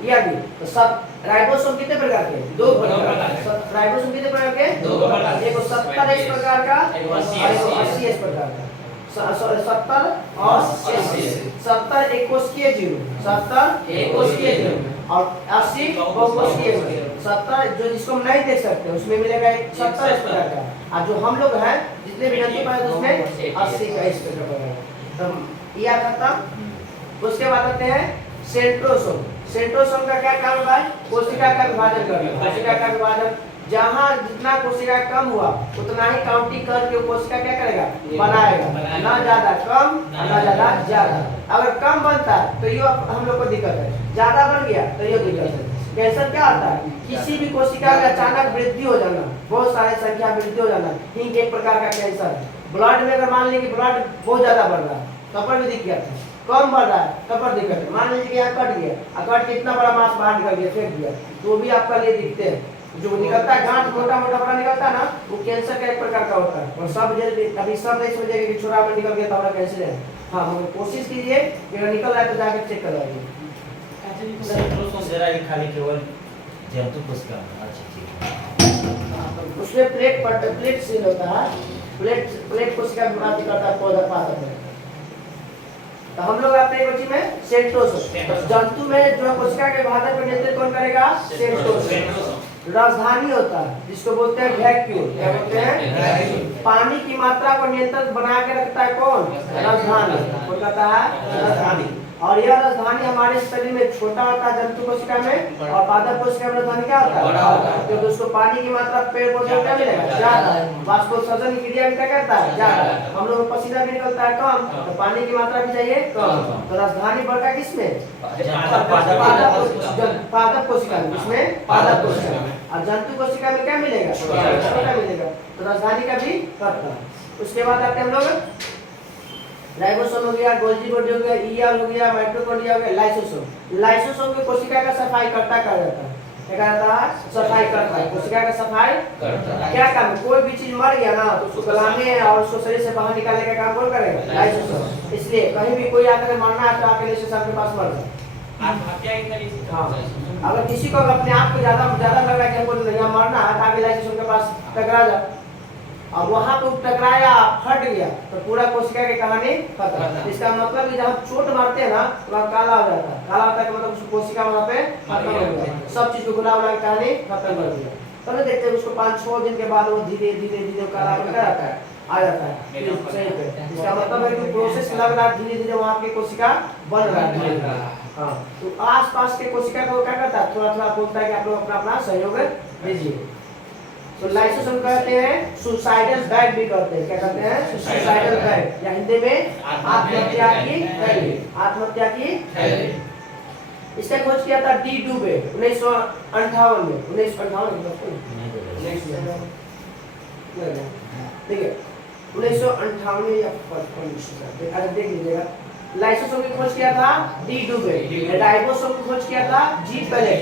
ईआर भी। तो सब राइबोसोम कितने प्रकार के, 2 प्रकार। राइबोसोम कितने प्रकार के, 2 प्रकार। एक 70 इस प्रकार का, और एक 80 इस प्रकार का। 70 और 80। 70 एक कोशिकीय जीव, 70 एक कोशिकीय जीव, और 80 बहुकोशिकीय जीव। 70 जो जिसको हम नहीं देख सकते उसमें मिलेगा 70 इस प्रकार का, और जो हम लोग हैं जितने भी जंतु पाए उसमें 80 का इस प्रकार का। तो ये खत्म। उसके बाद आते हैं सेंट्रोसोम। सेंट्रोसोम का क्या काम होता है, कोशिका का विभाजन करना। कोशिका का विभाजन, जहाँ जितना कोशिका कम हुआ उतना ही काउंटिंग करके कोशिका क्या करेगा, बनाएगा, ना ज्यादा कम ना ज्यादा ज्यादा। अगर कम बनता है तो ये हम लोग को दिक्कत है, ज्यादा बन गया तो ये दिक्कत है। कैंसर क्या होता है, किसी भी कोशिका में अचानक वृद्धि हो जाना, बहुत सारे संख्या वृद्धि हो जाना, हिंग एक प्रकार का कैंसर है। ब्लड में अगर मान लीजिए कि ब्लड बहुत ज्यादा बढ़ रहा है तब पर भी दिक्कत है, कम बढ़ रहा है तब पर दिक्कत है। मान लीजिए कि यहाँ कट गया, कट के इतना बड़ा मांस बाहर निकल गया, फेंक दिया, तो भी आपका लिए दिखते हैं। जो निकलता है गांठ मोटा मोटा बड़ा निकलता है ना, वो कैंसर का एक प्रकार का होता है। और सब अभी सब नहीं समझेगा कि छोटा में निकल गया तो हमारा कैंसर है। हाँ, कोशिश कीजिए कि अगर निकल रहा है तो जाकर चेक करवाइए। खाली केवल जंतु कोशिका, अच्छा ठीक। उसमें प्लेट सील होता है, प्लेट कोशिका विभाजित करता है पौधा पादप में। तो हम लोग आते हैं बच्ची में सेंट्रोसोम। जंतु में जो कोशिका के विभाजन को नियंत्रित कौन करेगा, सेंट्रोसोम। राजधानी होता है जिसको बोलते हैं वैक्यूल। क्या बोलते हैं, पानी की मात्रा को नियंत्रित बना के रखता है कौन, राजधानी। कौन कहता है, राजधानी। और यह राजधानी हमारे शरीर में छोटा होता है जंतु कोशिका में, और पादप कोशिका में राजधानी क्या होता है, बड़ा होता है। क्योंकि उसको पानी की मात्रा पेड़ पौधे क्या मिलेगा, ज्यादा। वाष्पोत्सर्जन की क्रिया में क्या करता है, ज्यादा। हम लोग पसीना भी निकलता है कम, तो पानी की मात्रा भी चाहिए कम। तो राजधानी बढ़ता है किसमें, पादप कोशिका में। किसमें, पादप कोशिका में। और जंतु कोशिका में क्या मिलेगा, छोटा मिलेगा। तो राजधानी का भी घटता है। उसके बाद आते हैं हम लोग राइबोसोम हो गया, गोल्जी बॉडी हो गया, ईआर हो गया, माइटोकॉन्ड्रिया हो गया, लाइसोसोम। लाइसोसोम की कोशिका का सफाई करता कहा जाता है। क्या कहता है, सफाई करता है, कोशिका का सफाई करता है। क्या काम, कोई भी चीज मर गया ना तो उसको गलाने और उसको शरीर से बाहर निकालने का काम कौन करेगा, लाइसोसोम। इसलिए कहीं भी कोई आकर मरना है तो आके लाइसोसोम के पास मर जाए। आत्महत्या की तरीके। हाँ, अगर किसी को अपने आप को ज्यादा लग रहा है कि हमको यहाँ मरना है तो आगे लाइसोसोम के पास टकरा जाए, और वहां को टकराया फट गया तो पूरा कोशिका की कहानी खत्म। इसका मतलब कि जब हम चोट मारते हैं ना तो वहाँ काला हो जाता है। काला होता है मतलब उसको कोशिका वहाँ पे खत्म हो गया, सब चीज को गुला की कहानी खत्म कर दिया। तब देखते हैं उसको 5-6 दिन के बाद वो धीरे धीरे धीरे काला बनकर आता है, आ जाता है सही पे। इसका मतलब है कि प्रोसेस लग रहा है, धीरे धीरे वहाँ की कोशिका बन रहा है। हाँ, तो आस पास के कोशिका को क्या करता है, थोड़ा थोड़ा बोलता है कि आप लोग अपना अपना सहयोग दीजिए। तो लाइसोसोम कहते हैं सुसाइडल बैग भी कहते हैं, क्या कहते हैं? सुसाइडल बैग, या हिंदी में आत्महत्या की थैली, आत्महत्या की थैली। इसका खोज किया था डी डुबे 1958 में, 1958 देखिए 1958 या 55 अगर देख लीजिएगा। लाइसोसोम की खोज किया था डी डुबे, राइबोसोम की खोज किया था जी पैलेट,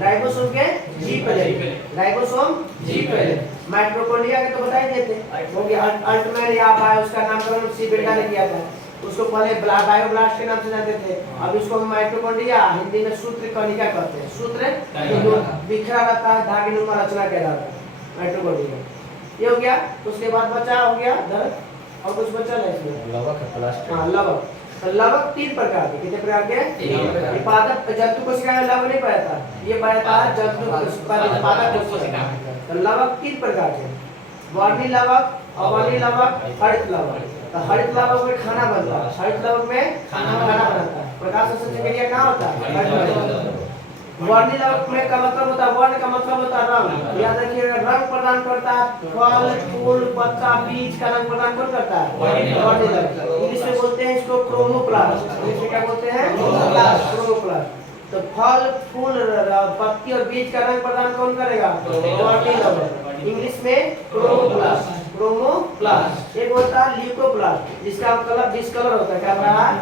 राइबोसोम के जी पैलेट, राइबोसोम जी पैलेट। माइटोकॉन्ड्रिया के तो बता ही देते, वो भी अल्टमैन या उसका नामकरण सी बेटा ने किया था, उसको पहले बायोब्लास्ट के नाम से जानते थे, अब इसको माइटोकॉन्ड्रिया हिंदी में सूत्र कणिका कहते हैं, सूत्र बिखरा रहता है धागेनुमा रचना कहलाता है माइटोकॉन्ड्रिया। ये हो गया। तो उसके बाद बचा हो गया दर, और कुछ बचा नहीं इसमें, लवक है प्लास्टिक। हाँ लवक। तो लवक 3 प्रकार के, कितने प्रकार के? 3। पादप जंतु कोशिका में लवक नहीं पाया था, ये पाया था जंतु पादप कोशिका। तो लवक 3 प्रकार के, वर्णी लवक, अवर्णी लवक, हरित लवक। तो हरित लवक में खाना बनता है, हरित लवक में खाना बनता है। प्रकाश संश्लेषण क्रिया कहाँ होता है? वर्णी लवक में का मतलब होता है, वर्ण का मतलब होता है रंग, याद रखिएगा, रंग प्रदान करता है, फल फूल पत्ता बीज का रंग प्रदान कौन करता है? वर्णी लवक। इंग्लिश में बोलते हैं इसको क्रोमोप्लास्ट, इंग्लिश में क्या बोलते हैं? क्रोमोप्लास्ट। तो फल फूल पत्ती और बीज का रंग प्रदान कौन करेगा? वर्णी लवक, इंग्लिश में क्रोमोप्लास्ट, क्रोमोप्लास्ट। एक होता है ल्यूकोप्लास्ट, जिसका कलर डिस्कलर होता है, क्या रहा है?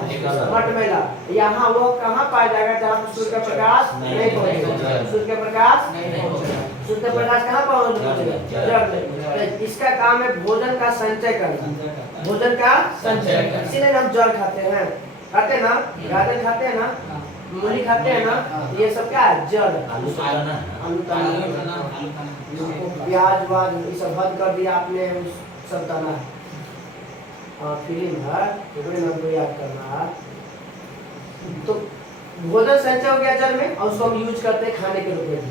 मटमैला। यहाँ वो कहाँ पाया जाएगा जहाँ सूर्य का प्रकाश नहीं पहुँचेगा, सूर्य का प्रकाश नहीं पहुँचेगा, सूर्य का प्रकाश कहाँ पहुँचेगा? जड़ में। तो इसका काम है भोजन का संचय करना, भोजन का संचय। इसीलिए हम जल खाते हैं, खाते हैं ना, गाजर खाते हैं ना, मूली खाते हैं ना, ये सब क्या है? जड़। आलू खाना, प्याज वाज ये सब बंद कर दिया आपने, सब करना है। फिल्म है तो नाम को याद करना है। तो भोजन संचय हो गया जल में, और उसको हम यूज करते हैं खाने के रूप में।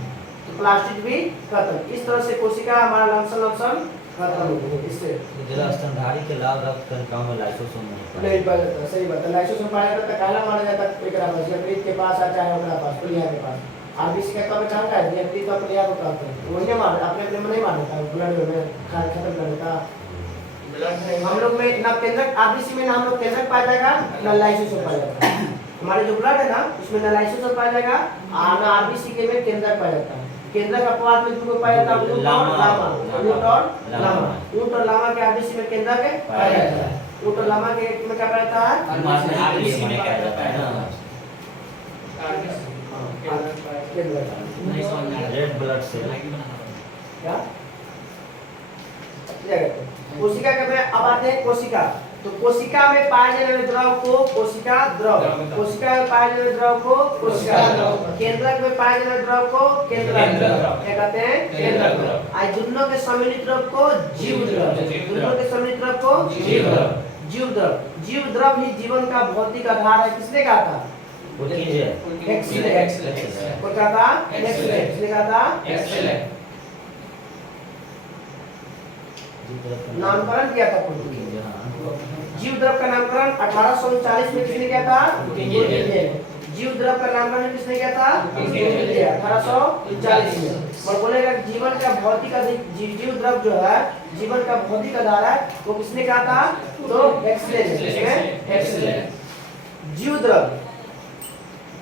तो प्लास्टिक भी खत्म। इस तरह से कोशिका हमारा लक्षण खत्म हो गया। इससे जल स्तनधारी के लाभ रक्त कणिकाओं में लाइसोसोम नहीं पाया जाता। सही बात है, लाइसोसोम पाया जाता है, काला माना जाता है एकरा पास, यकृत के पास आ चाहे ओकरा पास, प्लिया के पास। आरबीसी का कब काम का है, यकृत का प्लिया को कहते हैं, वो नहीं मार अपने में नहीं मार देता, ब्लड में खत्म कर देता। हम लोग में ना केंद्रक, आरबीसी में ना हम लोग केंद्रक पाया जाएगा ना लाइसोसोम पाया जाएगा। हमारे जो ब्लड है ना उसमें ना लाइसोसोम पाया जाएगा और ना आरबीसी के में केंद्रक पाया जाता है। केंद्रक अपवाद में जो पाया जाता है ऊंट और लामा, ऊंट और लामा। ऊंट और लामा के आरबीसी में केंद्रक पाया जाता है, ऊंट और लामा के में क्या पाया जाता है? आरबीसी में क्या जाता है ना, रेड ब्लड सेल। क्या कोशिका के में अब आते हैं कोशिका। तो कोशिका में पाए जाने वाले द्रव को कोशिका द्रव, कोशिका में पाए जाने वाले द्रव को कोशिका द्रव, केंद्रक में पाए जाने वाले द्रव को केंद्रक द्रव, क्या कहते हैं? केंद्रक द्रव। आज दोनों के सम्मिलित द्रव को जीव द्रव, दोनों के सम्मिलित द्रव को जीव द्रव, जीव द्रव। जीव द्रव ही जीवन का भौतिक आधार है। किसने कहा था? एक्सलेट, को कहा था एक्सलेट, किसने कहा था? एक्सलेट। नामकरण किया था जीव द्रव का नामकरण 1839 में किसने किया था? जीव द्रव का नामकरण किसने किया था? 1839 में। और बोलेगा जीवन का भौतिक जीव द्रव जो है जीवन का भौतिक आधार है, वो किसने कहा था? तो एक्सलेट। जीव द्रव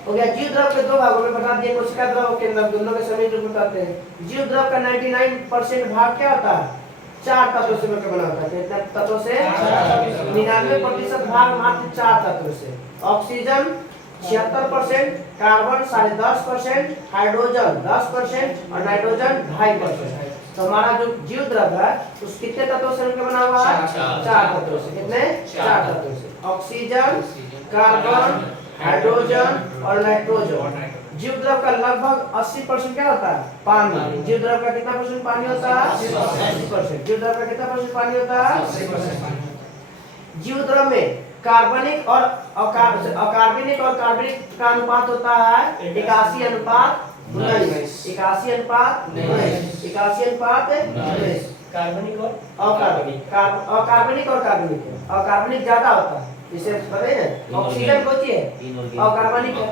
हो गया। जीव द्रव के दो भागों में बता दिए, कोशिका द्रव और केंद्रक, दोनों के समीप रूप बताते हैं। जीव द्रव का 99% भाग क्या होता है? 4 तत्वों से मिलकर बना होता है। कितने तत्वों से? 99% भाग मात्र 4 तत्वों से। ऑक्सीजन 76%, कार्बन 10.5%, हाइड्रोजन 10% और नाइट्रोजन 2.5%। तो हमारा जो जीव द्रव है उस कितने तत्वों से मिलकर बना हुआ है? 4 तत्वों से। कितने? 4 तत्वों से। ऑक्सीजन, कार्बन, हाइड्रोजन और नाइट्रोजन। जीव द्रव का लगभग 80% क्या होता है? पानी। जीव द्रव का कितना परसेंट पानी होता है? 80%। जीव द्रव का कितना परसेंट पानी होता है? 80%। जीव द्रव में कार्बनिक और अकार्बनिक का अनुपात होता है 81:19। 81:19। कार्बनिक और अकार्बनिक और कार्बनिक है। अकार्बनिक ज्यादा होता है, इसे पता है ना। ऑक्सीजन कौन सी है? अकार्बनिक है।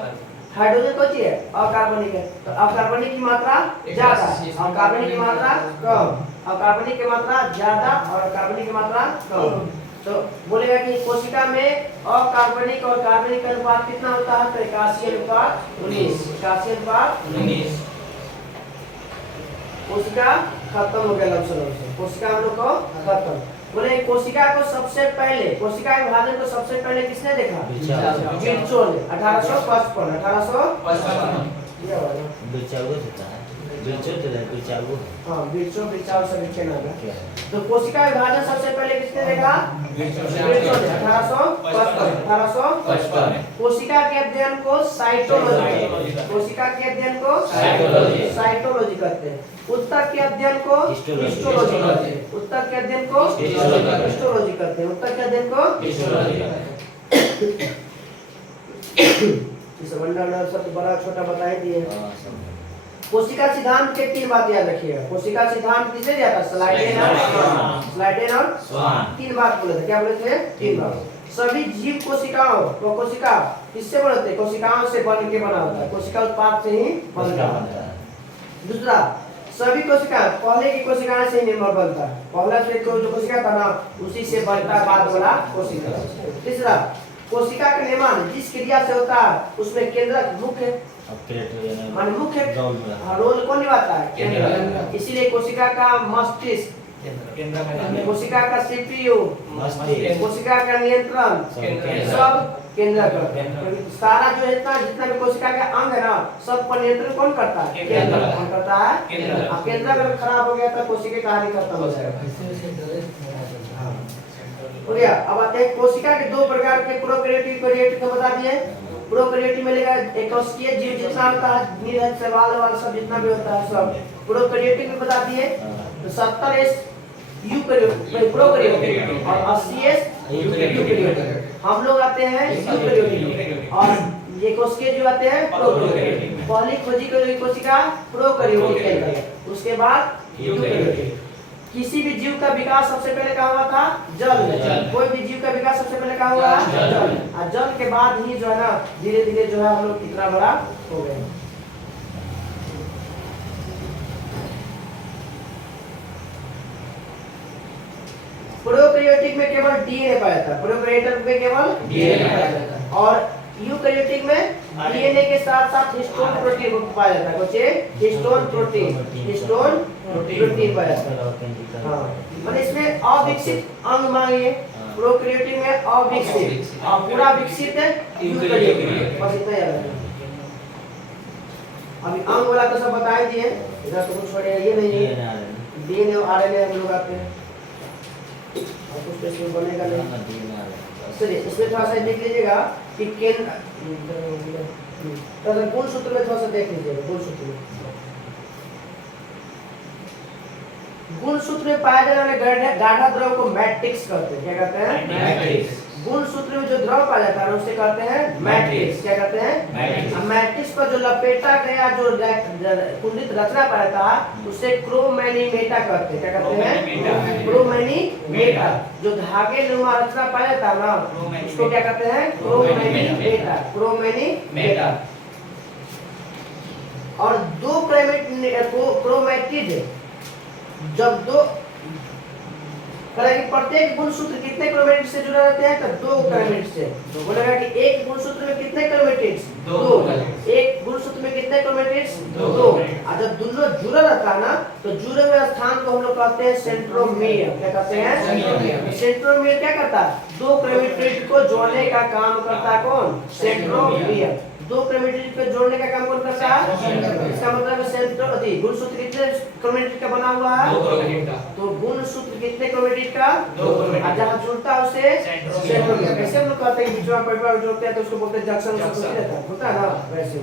हाइड्रोजन कौन सी है? अकार्बनिक है। तो अकार्बनिक की मात्रा ज्यादा, अकार्बनिक की मात्रा कम। कार्बनिक की मात्रा ज्यादा और कार्बनिक की मात्रा कम। तो बोलेगा कि कोशिका में अकार्बनिक और कार्बनिक का अनुपात कितना होता है? तो 81:19। 81:19। कोशिका खत्म हो गया लक्षणों से, कोशिका हम लोग को खत्म। बोले कोशिका को सबसे पहले, कोशिका विभाजन को सबसे पहले किसने देखा? विर्चो ने 1855। ये वाला बिचाऊ होता है, बिचाऊ तो है, बिचाऊ। हाँ, विर्चो से लिखे ना है। तो कोशिका विभाजन सबसे पहले किसने देखा? विर्चो ने 1855। कोशिका के अध्ययन को साइटोलॉजी, कोशिका के अध्ययन को साइटोलॉजी कहते हैं। उत्तक के अध्ययन को हिस्टोलॉजी कहते हैं। उत्तक के अध्ययन को हिस्टोलॉजी कहते हैं। उत्तक के अध्ययन को हिस्टोलॉजी कहते हैं। इस वंडर सब बड़ा छोटा बताई दिए। कोशिका सिद्धांत के 3 बात याद रखिएगा। कोशिका सिद्धांत किसे दिया था? स्लाइडेन और स्वान। 3 बात बोले थे। क्या बोले थे? 3 बात। सभी जीव कोशिकाओं को, कोशिका किससे बनते हैं? कोशिकाओं से बन के बना होता है। कोशिका उत्पाद से ही बनता है। दूसरा, सभी कोशिका पहले की कोशिकाएं से ही निर्भर बनता है। पहला से जो कोशिका था ना, उसी से बनता है बाद वाला कोशिका। तीसरा, कोशिका का निर्माण जिस क्रिया से होता है उसमें केंद्रक मुख्य मान मुख्य रोल कौन निभाता है? केंद्रक। इसीलिए कोशिका का मस्तिष्क, कोशिका का सीपीयू, कोशिका का नियंत्रण सब केंद्रक। सारा जो है जितना भी कोशिका का अंग है ना, सब पर नियंत्रण कौन करता है? केंद्रक। कौन करता है? केंद्रक। अगर खराब हो गया तो कोशिका कहानी खत्म हो जाएगा। हो गया। अब आते हैं कोशिका के 2 प्रकार के प्रोकैरियोटिक प्रोकैरियोटिक को बता दिए। प्रोकैरियोटिक में लेगा एककोशिकीय जीव जितना होता है, निरंतर सवाल वाला सब जितना भी होता है सब प्रोकैरियोटिक में बता दिए। तो 70s प्रोकैरियोटिक और 80s यूकैरियोटिक। हम लोग आते हैं यूकैरियोटिक और ये कोशिकीय जीव आते हैं प्रोकैरियोटिक। पहली खोजी गई कोशिका प्रोकैरियोटिक, उसके बाद यूकैरियोटिक। किसी भी जीव का विकास सबसे पहले कहाँ हुआ था? जल में। कोई भी जीव का विकास सबसे पहले कहाँ हुआ? जल। और जल के बाद ही जो है ना धीरे धीरे जो है हम लोग कितना बड़ा हो गए। प्रोकैरियोटिक में केवल डीएनए पाया जाता है। प्रोकैरियोटिक में केवल डीएनए पाया जाता है और यूकैरियोटिक में डीएनए के साथ साथ हिस्टोन प्रोटीन पाया जाता है। कुछ हिस्टोन प्रोटीन पाया जाता है। हाँ, मतलब इसमें अविकसित अंग मांगिए। प्रोकैरियोटिक में अविकसित और पूरा विकसित है यूकैरियोटिक। बस इतना याद रखना। अभी अंग वाला तो सब बता ही दिए, इधर तो कुछ छोड़े ये नहीं है। डीएनए और आरएनए हम लोग आते हैं और कुछ इसमें बनेगा नहीं। चलिए इसमें थोड़ा सा देख लीजिएगा कि गुणसूत्र में थोड़ा सा देख लीजिएगा। गुणसूत्र में पाया जाने वाले गाढ़ा द्रव को मैट्रिक्स कहते हैं। क्या कहते हैं? मैट्रिक्स। गुणसूत्र में जो द्रव पाया जाता है उसे कहते हैं मैट्रिक्स। क्या कहते हैं? मैट्रिक्स पर जो लपेटा गया जो कुंडित रचना पाया था उसे क्रोमैनीमेटा कहते हैं। क्या कहते हैं? क्रोमैनीमेटा। जो धागे नुमा रचना पाया था ना उसको क्या कहते हैं? क्रोमैनीमेटा। क्रोमैनीमेटा। और 2 क्रोमैटिड जब 2 प्रत्येक गुणसूत्र कितने क्रोमैटिड से जुड़ा रहते हैं? तो 2 क्रोमैटिड से। बोलेगा कि एक गुणसूत्र में कितने क्रोमैटिड्स? 2। एक गुणसूत्र में कितने क्रोमैटिड्स? 2। और जब दोनों जुड़ा रहता है ना तो जुड़े हुए स्थान को हम लोग कहते हैं सेंट्रोमियर। क्या कहते हैं? सेंट्रोमियर क्या करता है? 2 क्रोमैटिड को जोड़ने का काम करता है। कौन? सेंट्रोमियर। 2 क्रोमैटिड को जोड़ने का काम कौन करता है? इसका मतलब गुणसूत्र कितने क्रोमैटिड का बना हुआ है? 2 क्रोमैटिड का। तो गुणसूत्र कितने क्रोमैटिड का? 2 क्रोमैटिड। और जहाँ जुड़ता है उसे सेंट्रोमियर। कैसे हम लोग कहते हैं बीच में पेपर जोड़ते हैं तो उसको बोलते हैं जंक्शन। होता है ना वैसे।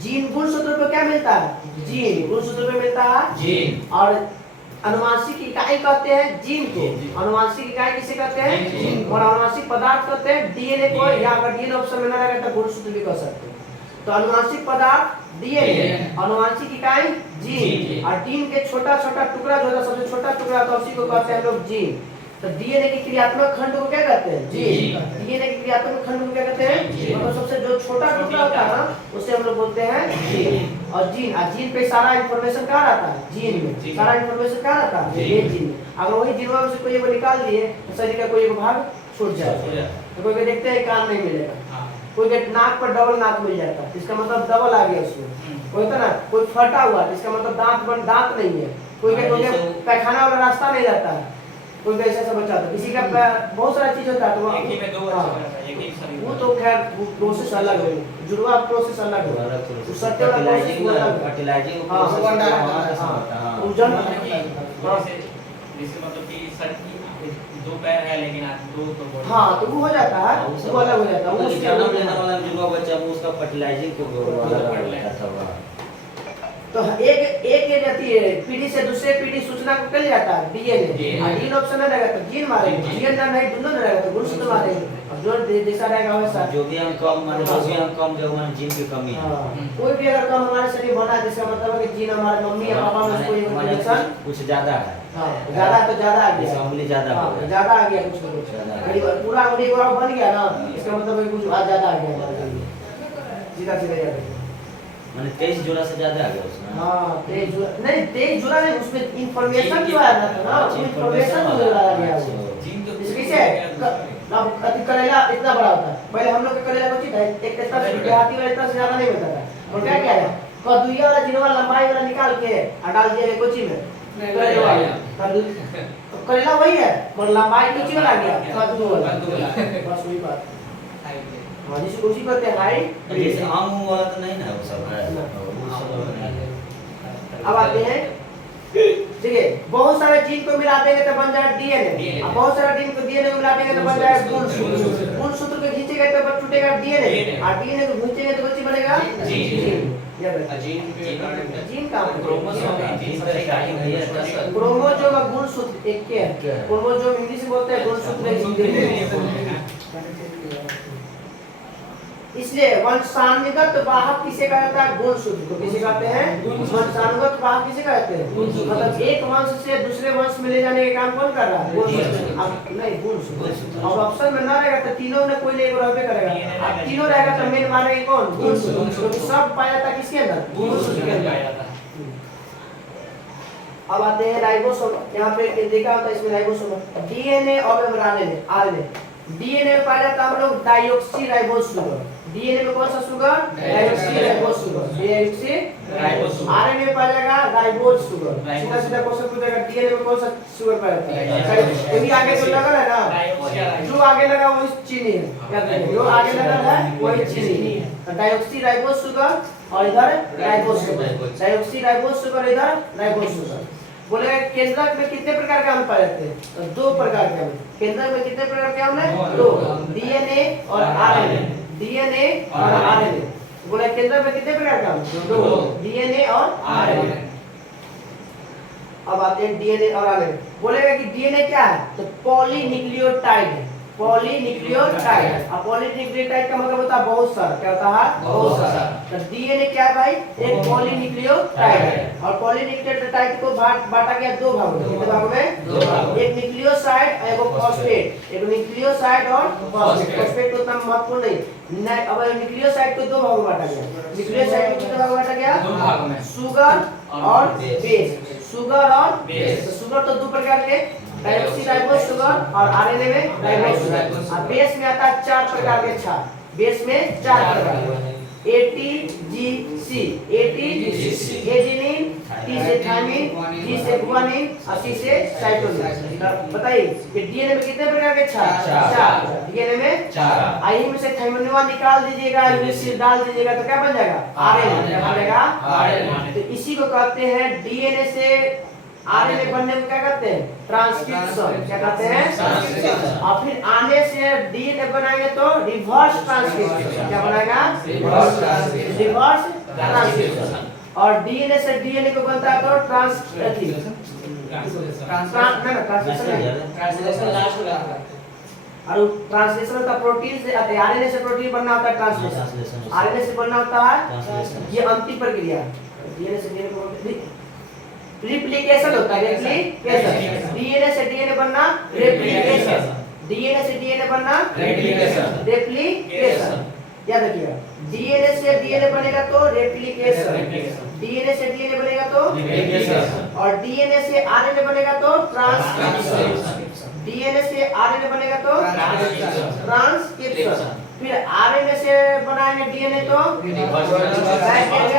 जीन गुणसूत्र पर क्या मिलता है? जीन गुणसूत्र में मिलता है जीन। और अनुवांशिक इकाई कहते हैं जीन को। अनुवांशिक इकाई किसे कहते हैं? और अनुवांशिक पदार्थ कहते हैं डीएनए को। या अगर डीएनए ऑप्शन में ना लगे तो गुणसूत्र भी कह सकते हैं। तो अनुवांशिक पदार्थ डीएनए, अनुवांशिक इकाई जीन। और जीन के छोटा छोटा टुकड़ा जो होता है सबसे छोटा टुकड़ा होता है उसी को कहते हैं लोग जीन। तो डीएनए की क्रियात्मक खंड को क्या कहते हैं? जीन। डीएनए की क्रियात्मक खंड को क्या कहते हैं? मतलब सबसे जो छोटा टुकड़ा होता है ना उसे हम लोग बोलते हैं जीन। और जीन पे सारा इंफॉर्मेशन कहाँ रहता है? जीन में। जीन। सारा इंफॉर्मेशन कहाँ रहता है? जीन। ये जीन में। अगर वही जीनों में से कोई एगो निकाल दिए तो शरीर का कोई एगो भाग छूट जाएगा। तो कोई को देखते हैं कान नहीं मिलेगा, कोई के नाक पर डबल नाक मिल जाता है, इसका मतलब डबल आ गया उसमें। कोई होता ना, कोई फटा हुआ इसका मतलब दांत नहीं है। कोई के पैखाना वाला रास्ता नहीं रहता है, कोई का ऐसा बचा था। किसी का बहुत सारा चीज होता है तो एक ही में दो हाँ, अच्छा रहता है, एक ही शरीर वो में। तो खैर प्रोसेस अलग है, जुड़वा प्रोसेस अलग है। उस सत्य वाला प्रोसेस वो अलग है। फर्टिलाइजिंग हाँ, प्रोसेस वंडा वहाँ रहता है, कैसा हाँ। होता है? हाँ। उजन मतलब कि जैसे मतलब कि सर की दो पैर है लेकिन आज दो तो बॉडी। हाँ, तो वो हो जाता है, वो अलग हो जाता है। वो वो उसके जन्म लेने वाला जुड़वा बच्चा वो उसका फर्टिलाइजिंग को अलग पढ़ अलग ले। होता था। तो एक ये रहती है पीढ़ी से दूसरे पीढ़ी सूचना को कल जाता है डीएनए। और जीन ऑप्शन नहीं रहेगा तो जीन मारेगा, जीन ना नहीं दोनों नहीं रहेगा तो गुणसूत्र मारेगा। अब जो जैसा रहेगा वैसा। जो भी हम कम माने जो भी हम कम जो हमारे जीन की कमी है। हाँ, कोई भी अगर कम हमारे शरीर बना है जिसका मतलब है कि जीन हमारे मम्मी या पापा में से कोई हमारे इंफेक्शन कुछ ज्यादा है। हाँ, ज्यादा तो ज्यादा आ जैसे गया। उंगली ज्यादा हो हाँ, गया। ज्यादा आ गया कुछ ना कुछ। ज्यादा आ करीब पूरा उंगली बड़ा बन गया ना, इसका मतलब है कुछ ज्यादा आ गया हमारे शरीर में। सीधा सीधा याद रखिए। माने 23 जोड़ा से ज्यादा आ गया उसमें। हाँ, तेज जुड़ा नहीं, उसमें इंफॉर्मेशन जो आया था ना, अच्छा, इंफॉर्मेशन information जुड़ा वाला। गया वो। अच्छा। जीन तो जैसे कैसे अब अति करेला इतना बड़ा होता है, पहले हम लोग का करेला कुछ था एक इतना से देहाती वाला इतना से ज्यादा नहीं होता था। और क्या है कद्दूया वाला जिनवा लंबाई वाला निकाल के और डाल दिया कोची में करेला वाला कद्दू। तो करेला वही है पर लंबाई कोची वाला आ गया कद्दू वाला। बस वही बात। हाँ, जिसे कोची कहते हैं हाइट। जैसे आम उम वाला तो नहीं ना वो सब है। ना। वो सब नहीं। अब आते हैं ठीक है, बहुत सारे जीन को मिला देंगे तो बन जाएगा डीएनए। अब बहुत सारे जीन को डीएनए को मिला देंगे तो बन जाएगा गुणसूत्र। गुणसूत्र को खींचेंगे तो टूटेगा डीएनए और डीएनए को खींचेंगे तो कौन बनेगा? जीन। याद रखिए। जीन के कारण जीन का क्रोमोसोम है, जीन का स्टार्टिंग है ऐसा। क्रोमोसोम और गुणसूत्र एक के है। क्रोमोसोम इंग्लिश में बोलते हैं, गुणसूत्र हिंदी में। इसलिए वंशानुगत वाहक किसे कहता है? गुणसूत्र को किसे कहते हैं? वंशानुगत वाहक किसे कहते हैं? मतलब एक वंश से दूसरे वंश में ले जाने का काम कौन कर रहा है? गुणसूत्र। अब नहीं गुणसूत्र, अब ऑप्शन में ना रहेगा तो तीनों में कोई एक रहबे करेगा। अब तीनों रहेगा तो मेन मारेंगे कौन? गुणसूत्र, क्योंकि सब पाया जाता है किसके अंदर? गुणसूत्र के अंदर। अब आते हैं राइबोसोम। यहाँ पे देखा होता है इसमें राइबोसोम डीएनए और आरएनए। डीएनए में पाया जाता है हम लोग डाइऑक्सी राइबोस शुगर। डीएनए में कौन सा sugar? Dioxy ribose sugar. Deoxy ribose. RNA में पाया जाएगा राइबोस शुगर। सीधा सीधा क्वेश्चन पूछेगा डीएनए में कौन सा शुगर पाया जाता है? क्योंकि आगे जो लगा है ना, जो आगे लगा वही चीनी है। याद रखिए, जो आगे लगा है वही चीनी है। डाइऑक्सी राइबोस शुगर और इधर ribose sugar. Dioxy ribose sugar, इधर राइबोस शुगर। बोले केंद्रक में कितने प्रकार के अम्ल पाए जाते हैं? तो 2 प्रकार के अम्ल। केंद्रक में कितने प्रकार के अम्ल हैं? 2, डीएनए और आरएनए। डीएनए और आरएनए। बोले केंद्रक में कितने प्रकार के अम्ल? 2, डीएनए और आरएनए। अब आते हैं डीएनए और आरएनए। बोलेगा कि डीएनए क्या है? तो पॉलीन्यूक्लियोटाइड है। पॉलीन्यूक्लियोटाइड। अब पॉलीन्यूक्लियोटाइड का मतलब होता है बहुत सारा। क्या होता है? बहुत सारा। तो डीएनए क्या है भाई? एक पॉलीन्यूक्लियोटाइड है। और पॉलीन्यूक्लियोटाइड को बांटा गया 2 भागों में। कितने भागों में? 2 भागों। एक न्यूक्लियोसाइड और एक फॉस्फेट। एक न्यूक्लियोसाइड और फॉस्फेट। फॉस्फेट तो उतना महत्वपूर्ण नहीं। अब न्यूक्लियोसाइड को 2 भागों में बांटा गया। न्यूक्लियोसाइड को कितने भागों में बांटा गया? 2 भागों में। शुगर और बेस। शुगर और बेस। तो शुगर तो 2 प्रकार के, डाइऑक्सी राइबोस शुगर और आरएनए में राइबोस शुगर। और बेस में आता है 4 प्रकार के क्षार। बेस में 4 प्रकार ATGC, एजीनिन, T से थायमिन, G से गुआनिन और C से साइटोसिन। बताइए कि डीएनए में कितने प्रकार के क्षार? 4। डीएनए में 4। आई में से थायमिनवा निकाल दीजिएगा, यूरिसिल डाल दीजिएगा तो क्या बन जाएगा? आरएनए। क्या बनेगा? आरएनए। तो इसी को कहते हैं डीएनए से आरएनए बनने को क्या कहते हैं? ट्रांसक्रिप्शन। क्या कहते हैं? ट्रांसक्रिप्शन। और फिर आने से डीएनए बनाएंगे तो रिवर्स ट्रांसक्रिप्शन। क्या बनाएगा? Reverse transcription. Reverse transcription. और डीएनए से डीएनए को बनता है तो ट्रांसलेशन और ट्रांसलेशन होता है प्रोटीन से। आरएनए से प्रोटीन बनना होता है ट्रांसलेशन। आरएनए से बनना होता है ये अंतिम प्रक्रिया। डीएनए से डीएनए रिप्लिकेशन होता है। रेप्लिकेशन। डीएनए से डीएनए बनना रेप्लिकेशन। डीएनए से डीएनए बनना रेप्लिकेशन। रेप्लिकेशन। याद रखिएगा, डीएनए से डीएनए बनेगा तो रेप्लिकेशन, डीएनए से डीएनए बनेगा तो रेप्लिकेशन, और डीएनए से आरएनए बनेगा तो ट्रांसक्रिप्शन, डीएनए से आरएनए बनेगा तो ट्रांसक्रिप्शन, फिर आरएनए से बनाएंगे डीएनए तो बैक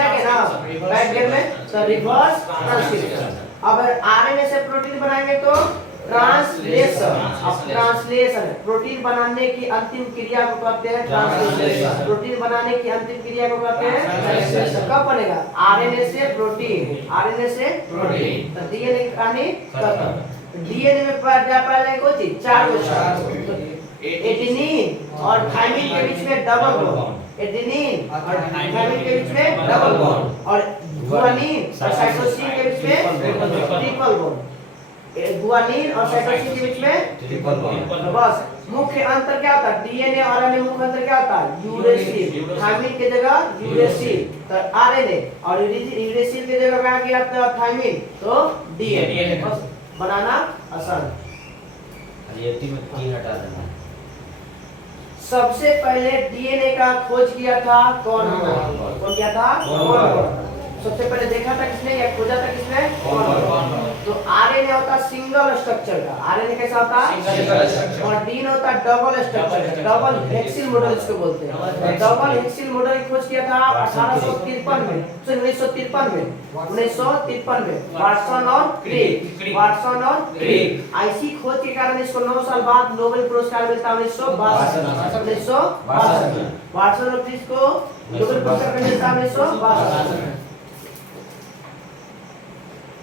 में ना, बैक में तो रिवर्स ट्रांसक्रिप्शन। अब आरएनए से प्रोटीन बनाएंगे तो ट्रांसलेशन। अब ट्रांसलेशन प्रोटीन बनाने की अंतिम क्रिया को कहते हैं ट्रांसलेशन, प्रोटीन बनाने की अंतिम क्रिया को कहते हैं ट्रांसलेशन। कब बनेगा? आरएनए से प्रोटीन, आरएनए से प्रोटीन, तो डीएनए की कहानी खत्म। डीएनए में पाया जाए कोई चीज, चार को एडेनिन और थाइमिन के बीच में डबल बॉन्ड, एडेनिन और थाइमिन के बीच में डबल बॉन्ड, और गुआनिन और साइटोसिन के बीच में ट्रिपल बॉन्ड, गुआनिन और साइटोसिन के बीच में ट्रिपल बॉन्ड। तो बस मुख्य अंतर क्या होता है? डीएनए और आरएनए मुख्य अंतर क्या होता है? यूरेसिल, थाइमिन की जगह यूरेसिल, तो आरएनए, और यूरेसिल की जगह क्या किया था? थाइमिन, तो डीएनए। बस बनाना आसान। रिएक्टिव में की हटा देना। सबसे पहले डीएनए का खोज किया था कौन? कौन किया था? कौन? सबसे पहले देखा था किसने या खोजा था किसने? कौन? तो आरएनए होता सिंगल स्ट्रक्चर का, आरएनए कैसा होता? और डीएनए होता डबल स्ट्रक्चर का, डबल हेक्सिल मॉडल इसको बोलते हैं। डबल हेक्सिल मॉडल की खोज किया था 1853 में, 1953 में, 1953 में वाटसन और क्रिक, वाटसन और क्रिक। ऐसी खोज के कारण इसको 9 साल बाद नोबेल पुरस्कार मिलता है 1962 में। वाटसन और क्रिक को नोबेल पुरस्कार मिलता है 1962 में।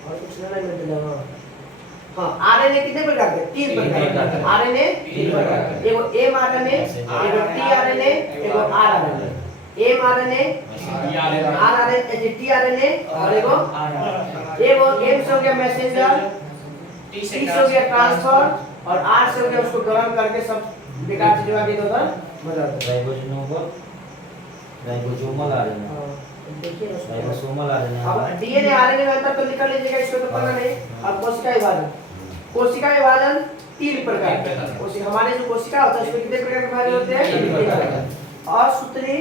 और कुछ नहीं मिलता। हाँ, आरएनए कितने प्रकार के? 3 प्रकार के। आरएनए 3 प्रकार के, एगो एमआरएनए, एगो टीआरएनए, एगो आरआरएनए। एमआरएनए, आरआरएनए, टीआरएनए और एगो एम से हो गया मैसेंजर, टी से हो गया ट्रांसफर और आर से हो गया उसको गर्म करके सब बेकार चीज आगे उधर बदल दो। राइबोसोमल आरएनए, देखिए ना, राइबोसोमल आरएनए। अब डीएनए आरएनए में अंतर तो निकल लीजिएगा, इसको तो पढ़ना नहीं। अब कोशिका विभाजन, कोशिका विभाजन 3 प्रकार के। कोशिका, हमारे जो कोशिका होता है उसमें कितने प्रकार के विभाजन होते हैं? असूत्री,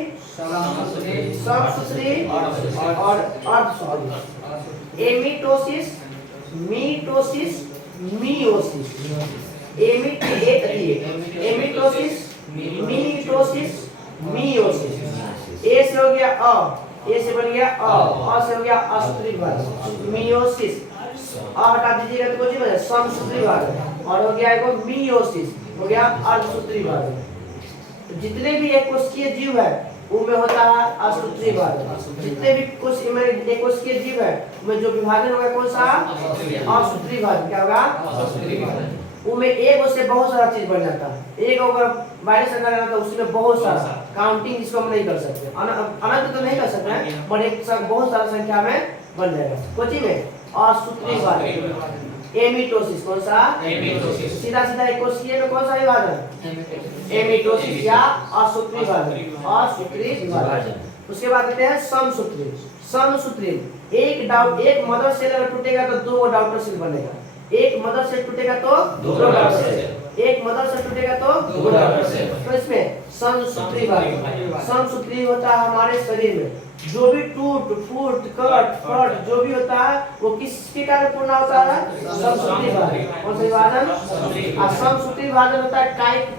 समसूत्री और अर्धसूत्री। एमिटोसिस, मीटोसिस, मियोसिस। एमिटोसिस, मीटोसिस, मियोसिस। ए से हो गया ए से बन गया से हो गया असूत्री विभाजन। मियोसिस हटा दीजिएगा तो कुछ बचा, समसूत्री विभाजन, और हो गया एगो मियोसिस, हो गया अर्धसूत्री विभाजन। तो जितने भी एक कोशिकीय जीव है उनमें होता है असूत्री विभाजन। जितने भी एक कोशिकीय जीव है उनमें जो विभाजन होगा कौन सा? असूत्री विभाजन। क्या होगा? असूत्री विभाजन। उनमें एक से बहुत सारा चीज बन जाता है। एक अगर वायरस अंदर रहता है उसमें बहुत सारा काउंटिंग जिसको हम नहीं कर सकते, अनंत तो नहीं कर सकते हैं, पर एक बहुत सारा संख्या में बन जाएगा। कोची में असूत्री विभाजन। एमिटोसिस, कौन सा? एमिटोसिस। सीधा सीधा एक कोशिकीय में कौन सा विभाजन? एमिटोसिस या असूत्री विभाजन, असूत्री विभाजन। उसके बाद कहते हैं समसूत्री। समसूत्री एक मदर सेल अगर टूटेगा तो 2 डॉटर सेल बनेगा। एक मदर सेल टूटेगा तो 2 डॉटर सेल, एक मदर सेल टूटेगा तो 2 डॉटर सेल। तो इसमें समसूत्री विभाजन। समसूत्री होता है हमारे शरीर में जो भी टूट फूट कट फट जो भी होता है वो किसके कारण पूर्ण होता है? समसूत्री विभाजन। कौन सा विभाजन? समसूत्री विभाजन होता है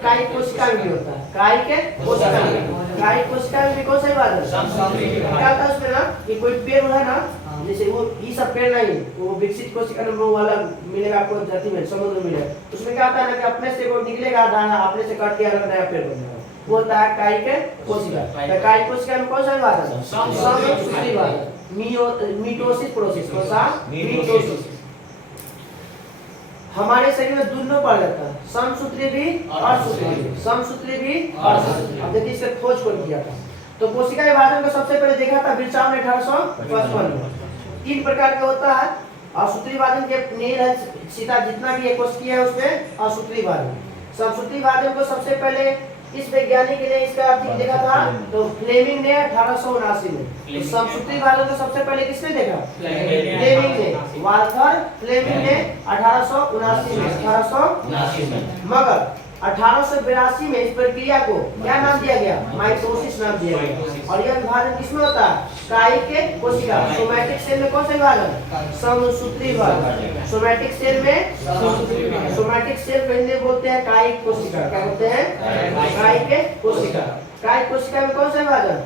कायिक कोशिका में भी होता है, कायिक कोशिका में, कायिक कोशिका में भी कौन सा विभाजन? क्या होता है उसमें ना कि कोई पेड़ है ना, जैसे वो ये सब पेड़ नहीं, वो विकसित कोशिका में वो वाला मिलेगा आपको धरती में, समुद्र में मिलेगा। उसमें क्या होता है ना कि अपने से वो निकलेगा दाना, अपने से कट के अलग नया पेड़ बनेगा, वो होता है कायिक कोशिका। तो कायिक कोशिका में कौन सा विभाजन? समसूत्री विभाजन। मीटोसिस प्रोसेस, कौन सा? मीटोसिस। हमारे शरीर में दोनों पड़ जाता है, समसूत्री भी अर्धसूत्री भी, समसूत्री भी अर्धसूत्री। अब देखिए इसका खोज कौन किया था? तो कोशिका विभाजन को सबसे पहले देखा था बिरचाव ने 1855 में। 3 प्रकार का होता है। असूत्री विभाजन के नील है सीधा जितना भी एक कोशिकीय है उसमें असूत्री विभाजन। समसूत्री विभाजन को सबसे पहले किस वैज्ञानिक ने इसका अर्थ देखा था? तो फ्लेमिंग ने 1879 में। तो समसूत्री विभाजन को सबसे पहले किसने देखा? फ्लेमिंग ने, वाल्थर फ्लेमिंग ने 1879 में, 1879 में। मगर 1882 में इस प्रक्रिया को क्या नाम दिया गया? माइटोसिस नाम दिया गया। और यह विभाजन किसमें होता है? कायिक कोशिका। सोमैटिक सेल में कौन सा विभाजन? समसूत्री विभाजन। सोमैटिक सेल में सोमैटिक सेल को हिंदी बोलते हैं कायिक कोशिका। क्या बोलते हैं? कायिक कोशिका। कायिक कोशिका में कौन सा विभाजन?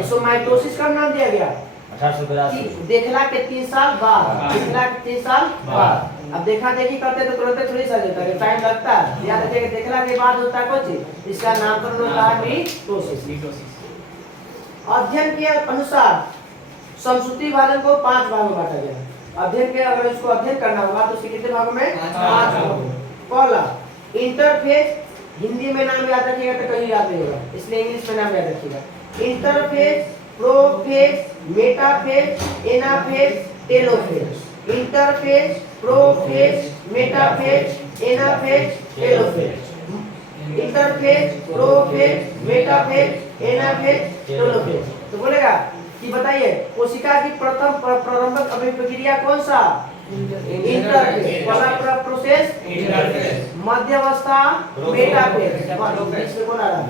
इसको माइटोसिस का नाम दिया गया 1882। देखला के 3 साल बाद। देखला के 3 साल बाद। अब देखा देखी करते तो तुरंत थोड़ी सा देता है, टाइम लगता है। याद रखिए देखला के बाद होता है कौन चीज? इसका नामकरण होता है मिटोसिस। अध्ययन के अनुसार समसूत्री विभाजन को 5 भागों में बांटा गया है। अध्ययन के अगर इसको अध्ययन करना होगा तो इसके कितने भागों में? 5 भागों में। पहला इंटरफेज, हिंदी में नाम याद रखिएगा तो कहीं याद नहीं होगा, इसलिए इंग्लिश में नाम याद रखिएगा। Interphase, prophase, metaphase, anaphase, telophase. Interphase, prophase, metaphase, anaphase, telophase. Interphase, prophase, metaphase, anaphase, telophase. तो बोलेगा कि बताइए कोशिका की प्रथम प्रारंभिक अभिक्रिया कौन सा? इंटरफेज। पहला प्रोसेस इंटरफेज, मध्यावस्था मेटाफेज। इसमें कौन आ रहा है?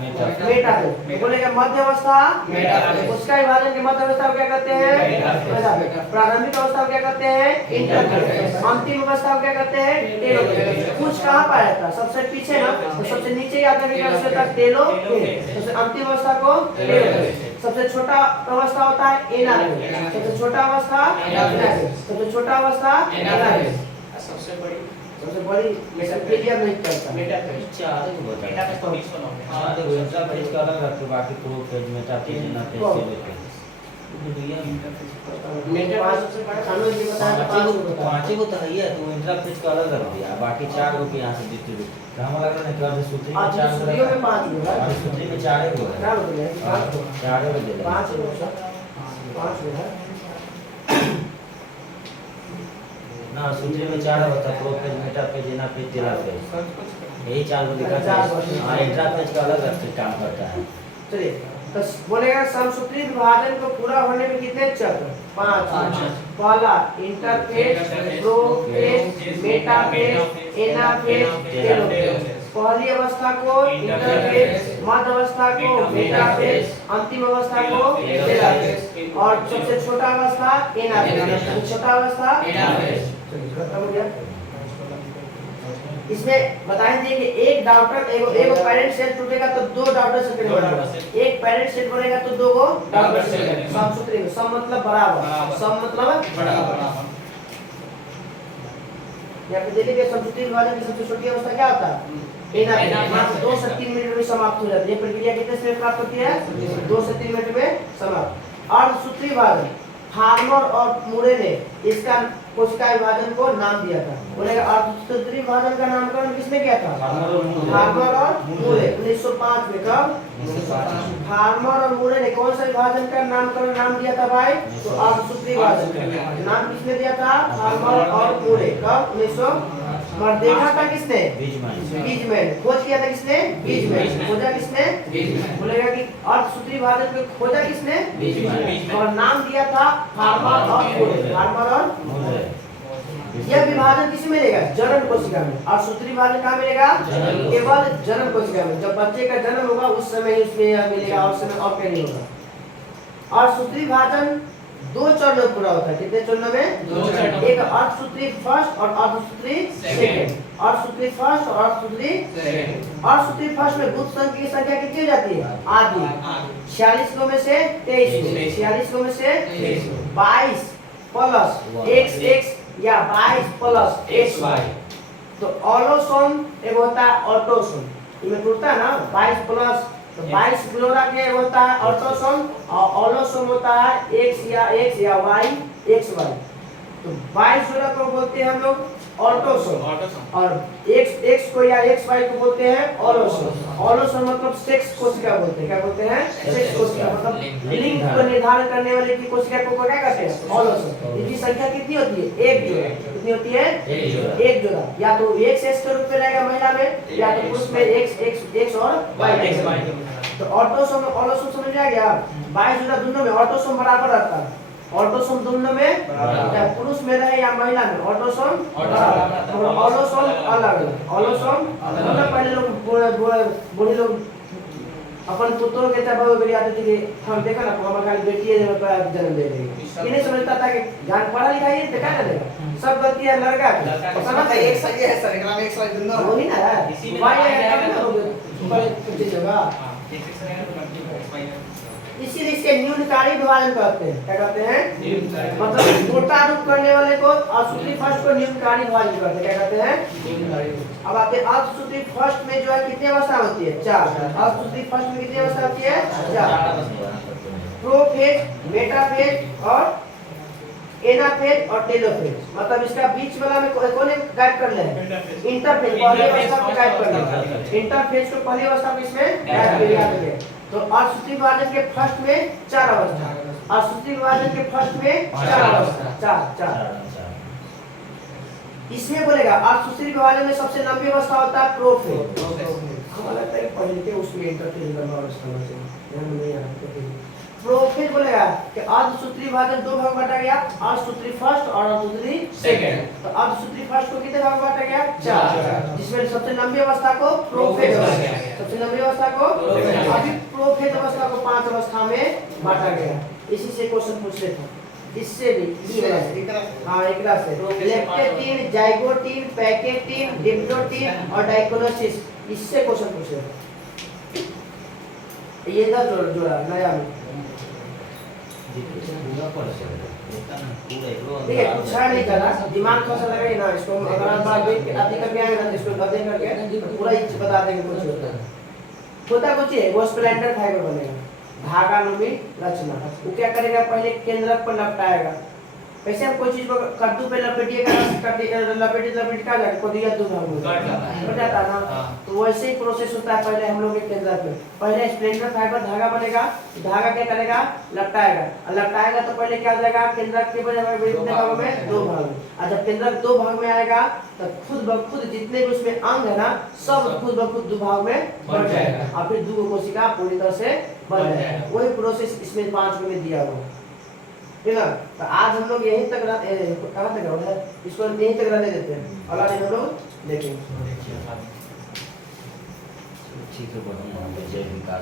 मेटाफेज। बोलेगा मध्यावस्था मेटाफेज। कोशिका विभाजन के मध्यावस्था को क्या कहते हैं? मेटाफेज। प्रारंभिक अवस्था को क्या कहते हैं? इंटरफेज। अंतिम अवस्था को क्या कहते हैं? टेलोफेज। कुछ कहाँ पाया था? सबसे पीछे ना, तो सबसे नीचे याद रखिएगा टेलोफेज। सबसे अंतिम अवस्था को टेलोफेज। सबसे छोटा अवस्था होता है एनाफेज। सबसे छोटा अवस्था एनाफेज। सबसे छोटा अवस्था एनाफेज। सबसे बड़ी क्लियर नहीं करता। मेटाफेज। चार को बता। मेटाफेज को 20 बनाओ। हां देखो इंटरफेज का अलग रखते बाकी प्रोफेज, मेटाफेज, एनाफेज, टेलोफेज। पांच को तो है ही है, तो इंटरफेज का अलग रख दिया। बाकी 4 को यहां से डिस्ट्रीब्यूट काम अलग नहीं कर दे। सूत्री में 4 सूत्रियों में 5 होगा। और सूत्री में 4 को है। क्या बोल रहे हैं? 4 को दे 5 होगा। 5 होगा ना। सूत्री में 4 होता है, प्रोफेज, मेटाफेज, एनाफेज, टेलोफेज। यही 4 को दिखा था। हां इंटरफेज का अलग रख के काम करता है। चलिए तो बोलेगा समसूत्री विभाजन को पूरा होने में कितने चक्र? 5। पहला interphase, prophase, metaphase, anaphase, telophase. पहली अवस्था को इंटरफेज, मध्य अवस्था को मेटाफेज, अंतिम अवस्था को टेलोफेज और सबसे छोटा अवस्था एनाफेज। छोटा अवस्था एनाफेज। खत्म हो गया। इसमें बताएंगे कि एक डॉटर एगो पेरेंट सेल टूटेगा तो 2 डॉटर सेल बनेगा। एक पेरेंट सेल बनेगा तो 2 डॉटर सेल बनेगा। समसूत्री में सम मतलब बराबर, सम मतलब बराबर। यहाँ पे देखिए समसूत्री विभाजन की सबसे छोटी अवस्था क्या होता है? एनाफेज। मात्र 2 से 3 मिनट में समाप्त हो जाती है। ये प्रक्रिया कितने समय प्राप्त होती है? 2 से 3 मिनट में समाप्त। अर्धसूत्री विभाजन फार्मर और मुरे ने इसका कोशिका विभाजन को नाम दिया था। बोलेगा अर्धसूत्री विभाजन का नामकरण किसने किया था? फार्मर और मुरे। 1905 में। कब? फार्मर और मुरे ने कौन सा विभाजन का नामकरण नाम दिया था भाई? तो अर्धसूत्री विभाजन नाम किसने दिया था? फार्मर और मुरे। कब? 1900 और देखा था किसने? बीजमैन। खोज किया था किसने? बीजमैन। खोजा किसने? बीजमैन। बोलेगा कि अर्धसूत्री विभाजन को खोजा किसने? बीजमैन। और नाम दिया था फार्मर और मुरे। फार्मर और मुरे। यह विभाजन किस में मिलेगा? जनन कोशिका में। और सूत्री विभाजन कहाँ मिलेगा? केवल जनन कोशिका में। जब बच्चे का जन्म होगा उस समय ही उसमें यह मिलेगा और समय और कहीं नहीं होगा। और सूत्री विभाजन 2 चरणों में पूरा होता है। कितने चरणों में? 2 चरणों। एक अर्धसूत्री फर्स्ट और अर्धसूत्री सेकंड। अर्धसूत्री फर्स्ट और अर्धसूत्री सेकंड। अर्धसूत्री फर्स्ट में गुप्त संख्या की संख्या कितनी हो जाती है? आधी। 46 को में से 23। 46 को में से 22 प्लस XX या 22 प्लस XY। तो ऑलोसोम एक होता है ऑटोसोम। इसमें टूटता है ना 22 प्लस, तो 22 फ्लोरा के होता है ऑटोसोम और ऑलोसोम होता है X या Y XY। तो 22 फ्लोरा को बोलते हैं हम लोग ऑटोसोम और X को या XY को बोलते हैं ऑलोसोम। ऑलोसोम मतलब सेक्स कोशिका बोलते हैं। क्या बोलते हैं? सेक्स कोशिका मतलब लिंग को निर्धारण करने वाले की कोशिका को क्या कहते हैं? ऑलोसोम। इनकी संख्या कितनी होती है? 1 जोड़ा। कितनी होती है? 1 जोड़ा। या तो XX के रूप में रहेगा महिला में या तो पुरुष में X और Y। तो ऑटोसोम और ऑलोसोम समझ में आ गया? 22 जोड़ा दोनों में ऑटोसोम बराबर रहता है। ऑटोसोम दोनों में चाहे पुरुष में रहे या महिला में ऑटोसोम ऑलोसोम अलग ऑलोसोम मतलब पहले लोग बूढ़े लोग अपन पुत्रों के तब बेटी आती थी कि हम देखा ना हमारे खाली बेटी है जन्म दे रही ये नहीं समझता था कि जान पढ़ा लिखा ये देखा ना देगा सब गलती है लड़का की समझ समझ एक सही है सर एकरा में एक सही दिन वही ना है इसी में वाई है आएगा तब ना होगा ऊपर कुछ जगह हाँ, एक सेक्शन रहेगा तो मल्टी एक्सपाइर इसीलिए इसके न्यूनकारी विभाजन कहते हैं क्या कहते हैं न्यूनकारी। मतलब मोटा रूप करने वाले को असूत्री फर्स्ट को न्यूनकारी विभाजन कहते हैं क्या कहते हैं अब आपके असूत्री फर्स्ट में जो है कितनी अवस्था होती है 4 असूत्री फर्स्ट में कितनी अवस्था होती है 4 प्रोफेज मेटाफेज और एनाफेज और टेलोफेज मतलब इसका बीच वाला में कौन गाइड कर ले इंटरफेज पहली अवस्था को गाइड कर ले इंटरफेज को पहली अवस्था में इसमें गाइड किया गया तो असूत्री विभाजन के फर्स्ट में 4 अवस्था असूत्री विभाजन के फर्स्ट में 4 अवस्था 4 इसमें बोलेगा असूत्री विभाजन में सबसे लंबी अवस्था होता है प्रोफेज हमें लगता है पढ़ लिखे उसमें इंटरफेज लंबा अवस्था होना चाहिए ध्यान में नहीं आ रहा प्रोफेज बोलेगा कि अर्धसूत्री विभाजन 2 भाग में बांटा गया अर्धसूत्री फर्स्ट और अर्धसूत्री सेकंड तो अर्धसूत्री फर्स्ट को कितने भाग में बांटा गया 4 जिसमें सबसे लंबी अवस्था को प्रोफेज सबसे लंबी अवस्था को अभी प्रोफेज अवस्था को 5 अवस्था में बांटा गया इसी से क्वेश्चन पूछ रहे थे इससे भी हाँ एकरा से लेक्टेटिन जाइगोटिन पैकेटिन डिप्लोटिन और डाइकोनोसिस इससे क्वेश्चन पूछ रहे थे ये था जोड़ा नया में देखिए पूछा नहीं करा दिमाग थोड़ा सा लगा ना इसको अगर आप बात देख के आदि करके आएंगे ना तो इसको अध्ययन करके पूरा ही बता देंगे कुछ होता कुछ है वो स्प्लेंडर फाइबर बनेगा धागा लंबी रचना वो क्या करेगा पहले केंद्रक पर लपटाएगा कैसे हम कोई चीज को कद्दू पे लपेटिएगा लपेट का जाएगा को दिया तो कट जाता ना तो वैसे ही प्रोसेस होता है पहले हम लोग के केंद्र पे पहले स्प्लेंडर फाइबर धागा बनेगा धागा क्या करेगा लपटाएगा और लपटाएगा तो पहले क्या हो जाएगा केंद्रक के बजाय कितने भागों में 2 भाग में और जब केंद्रक 2 भाग में आएगा तो खुद ब खुद जितने भी उसमें अंग है ना सब खुद ब खुद 2 भाग में बढ़ जाएगा और फिर 2 कोशिका पूरी तरह से बन जाएगा वही प्रोसेस इसमें 5 में दिया हुआ ठीक है तो आज हम लोग यहीं तक कहाँ तक है इसको यहीं तक रहने देते हैं अगला दिन हम लोग देखेंगे ठीक है, जय विकास।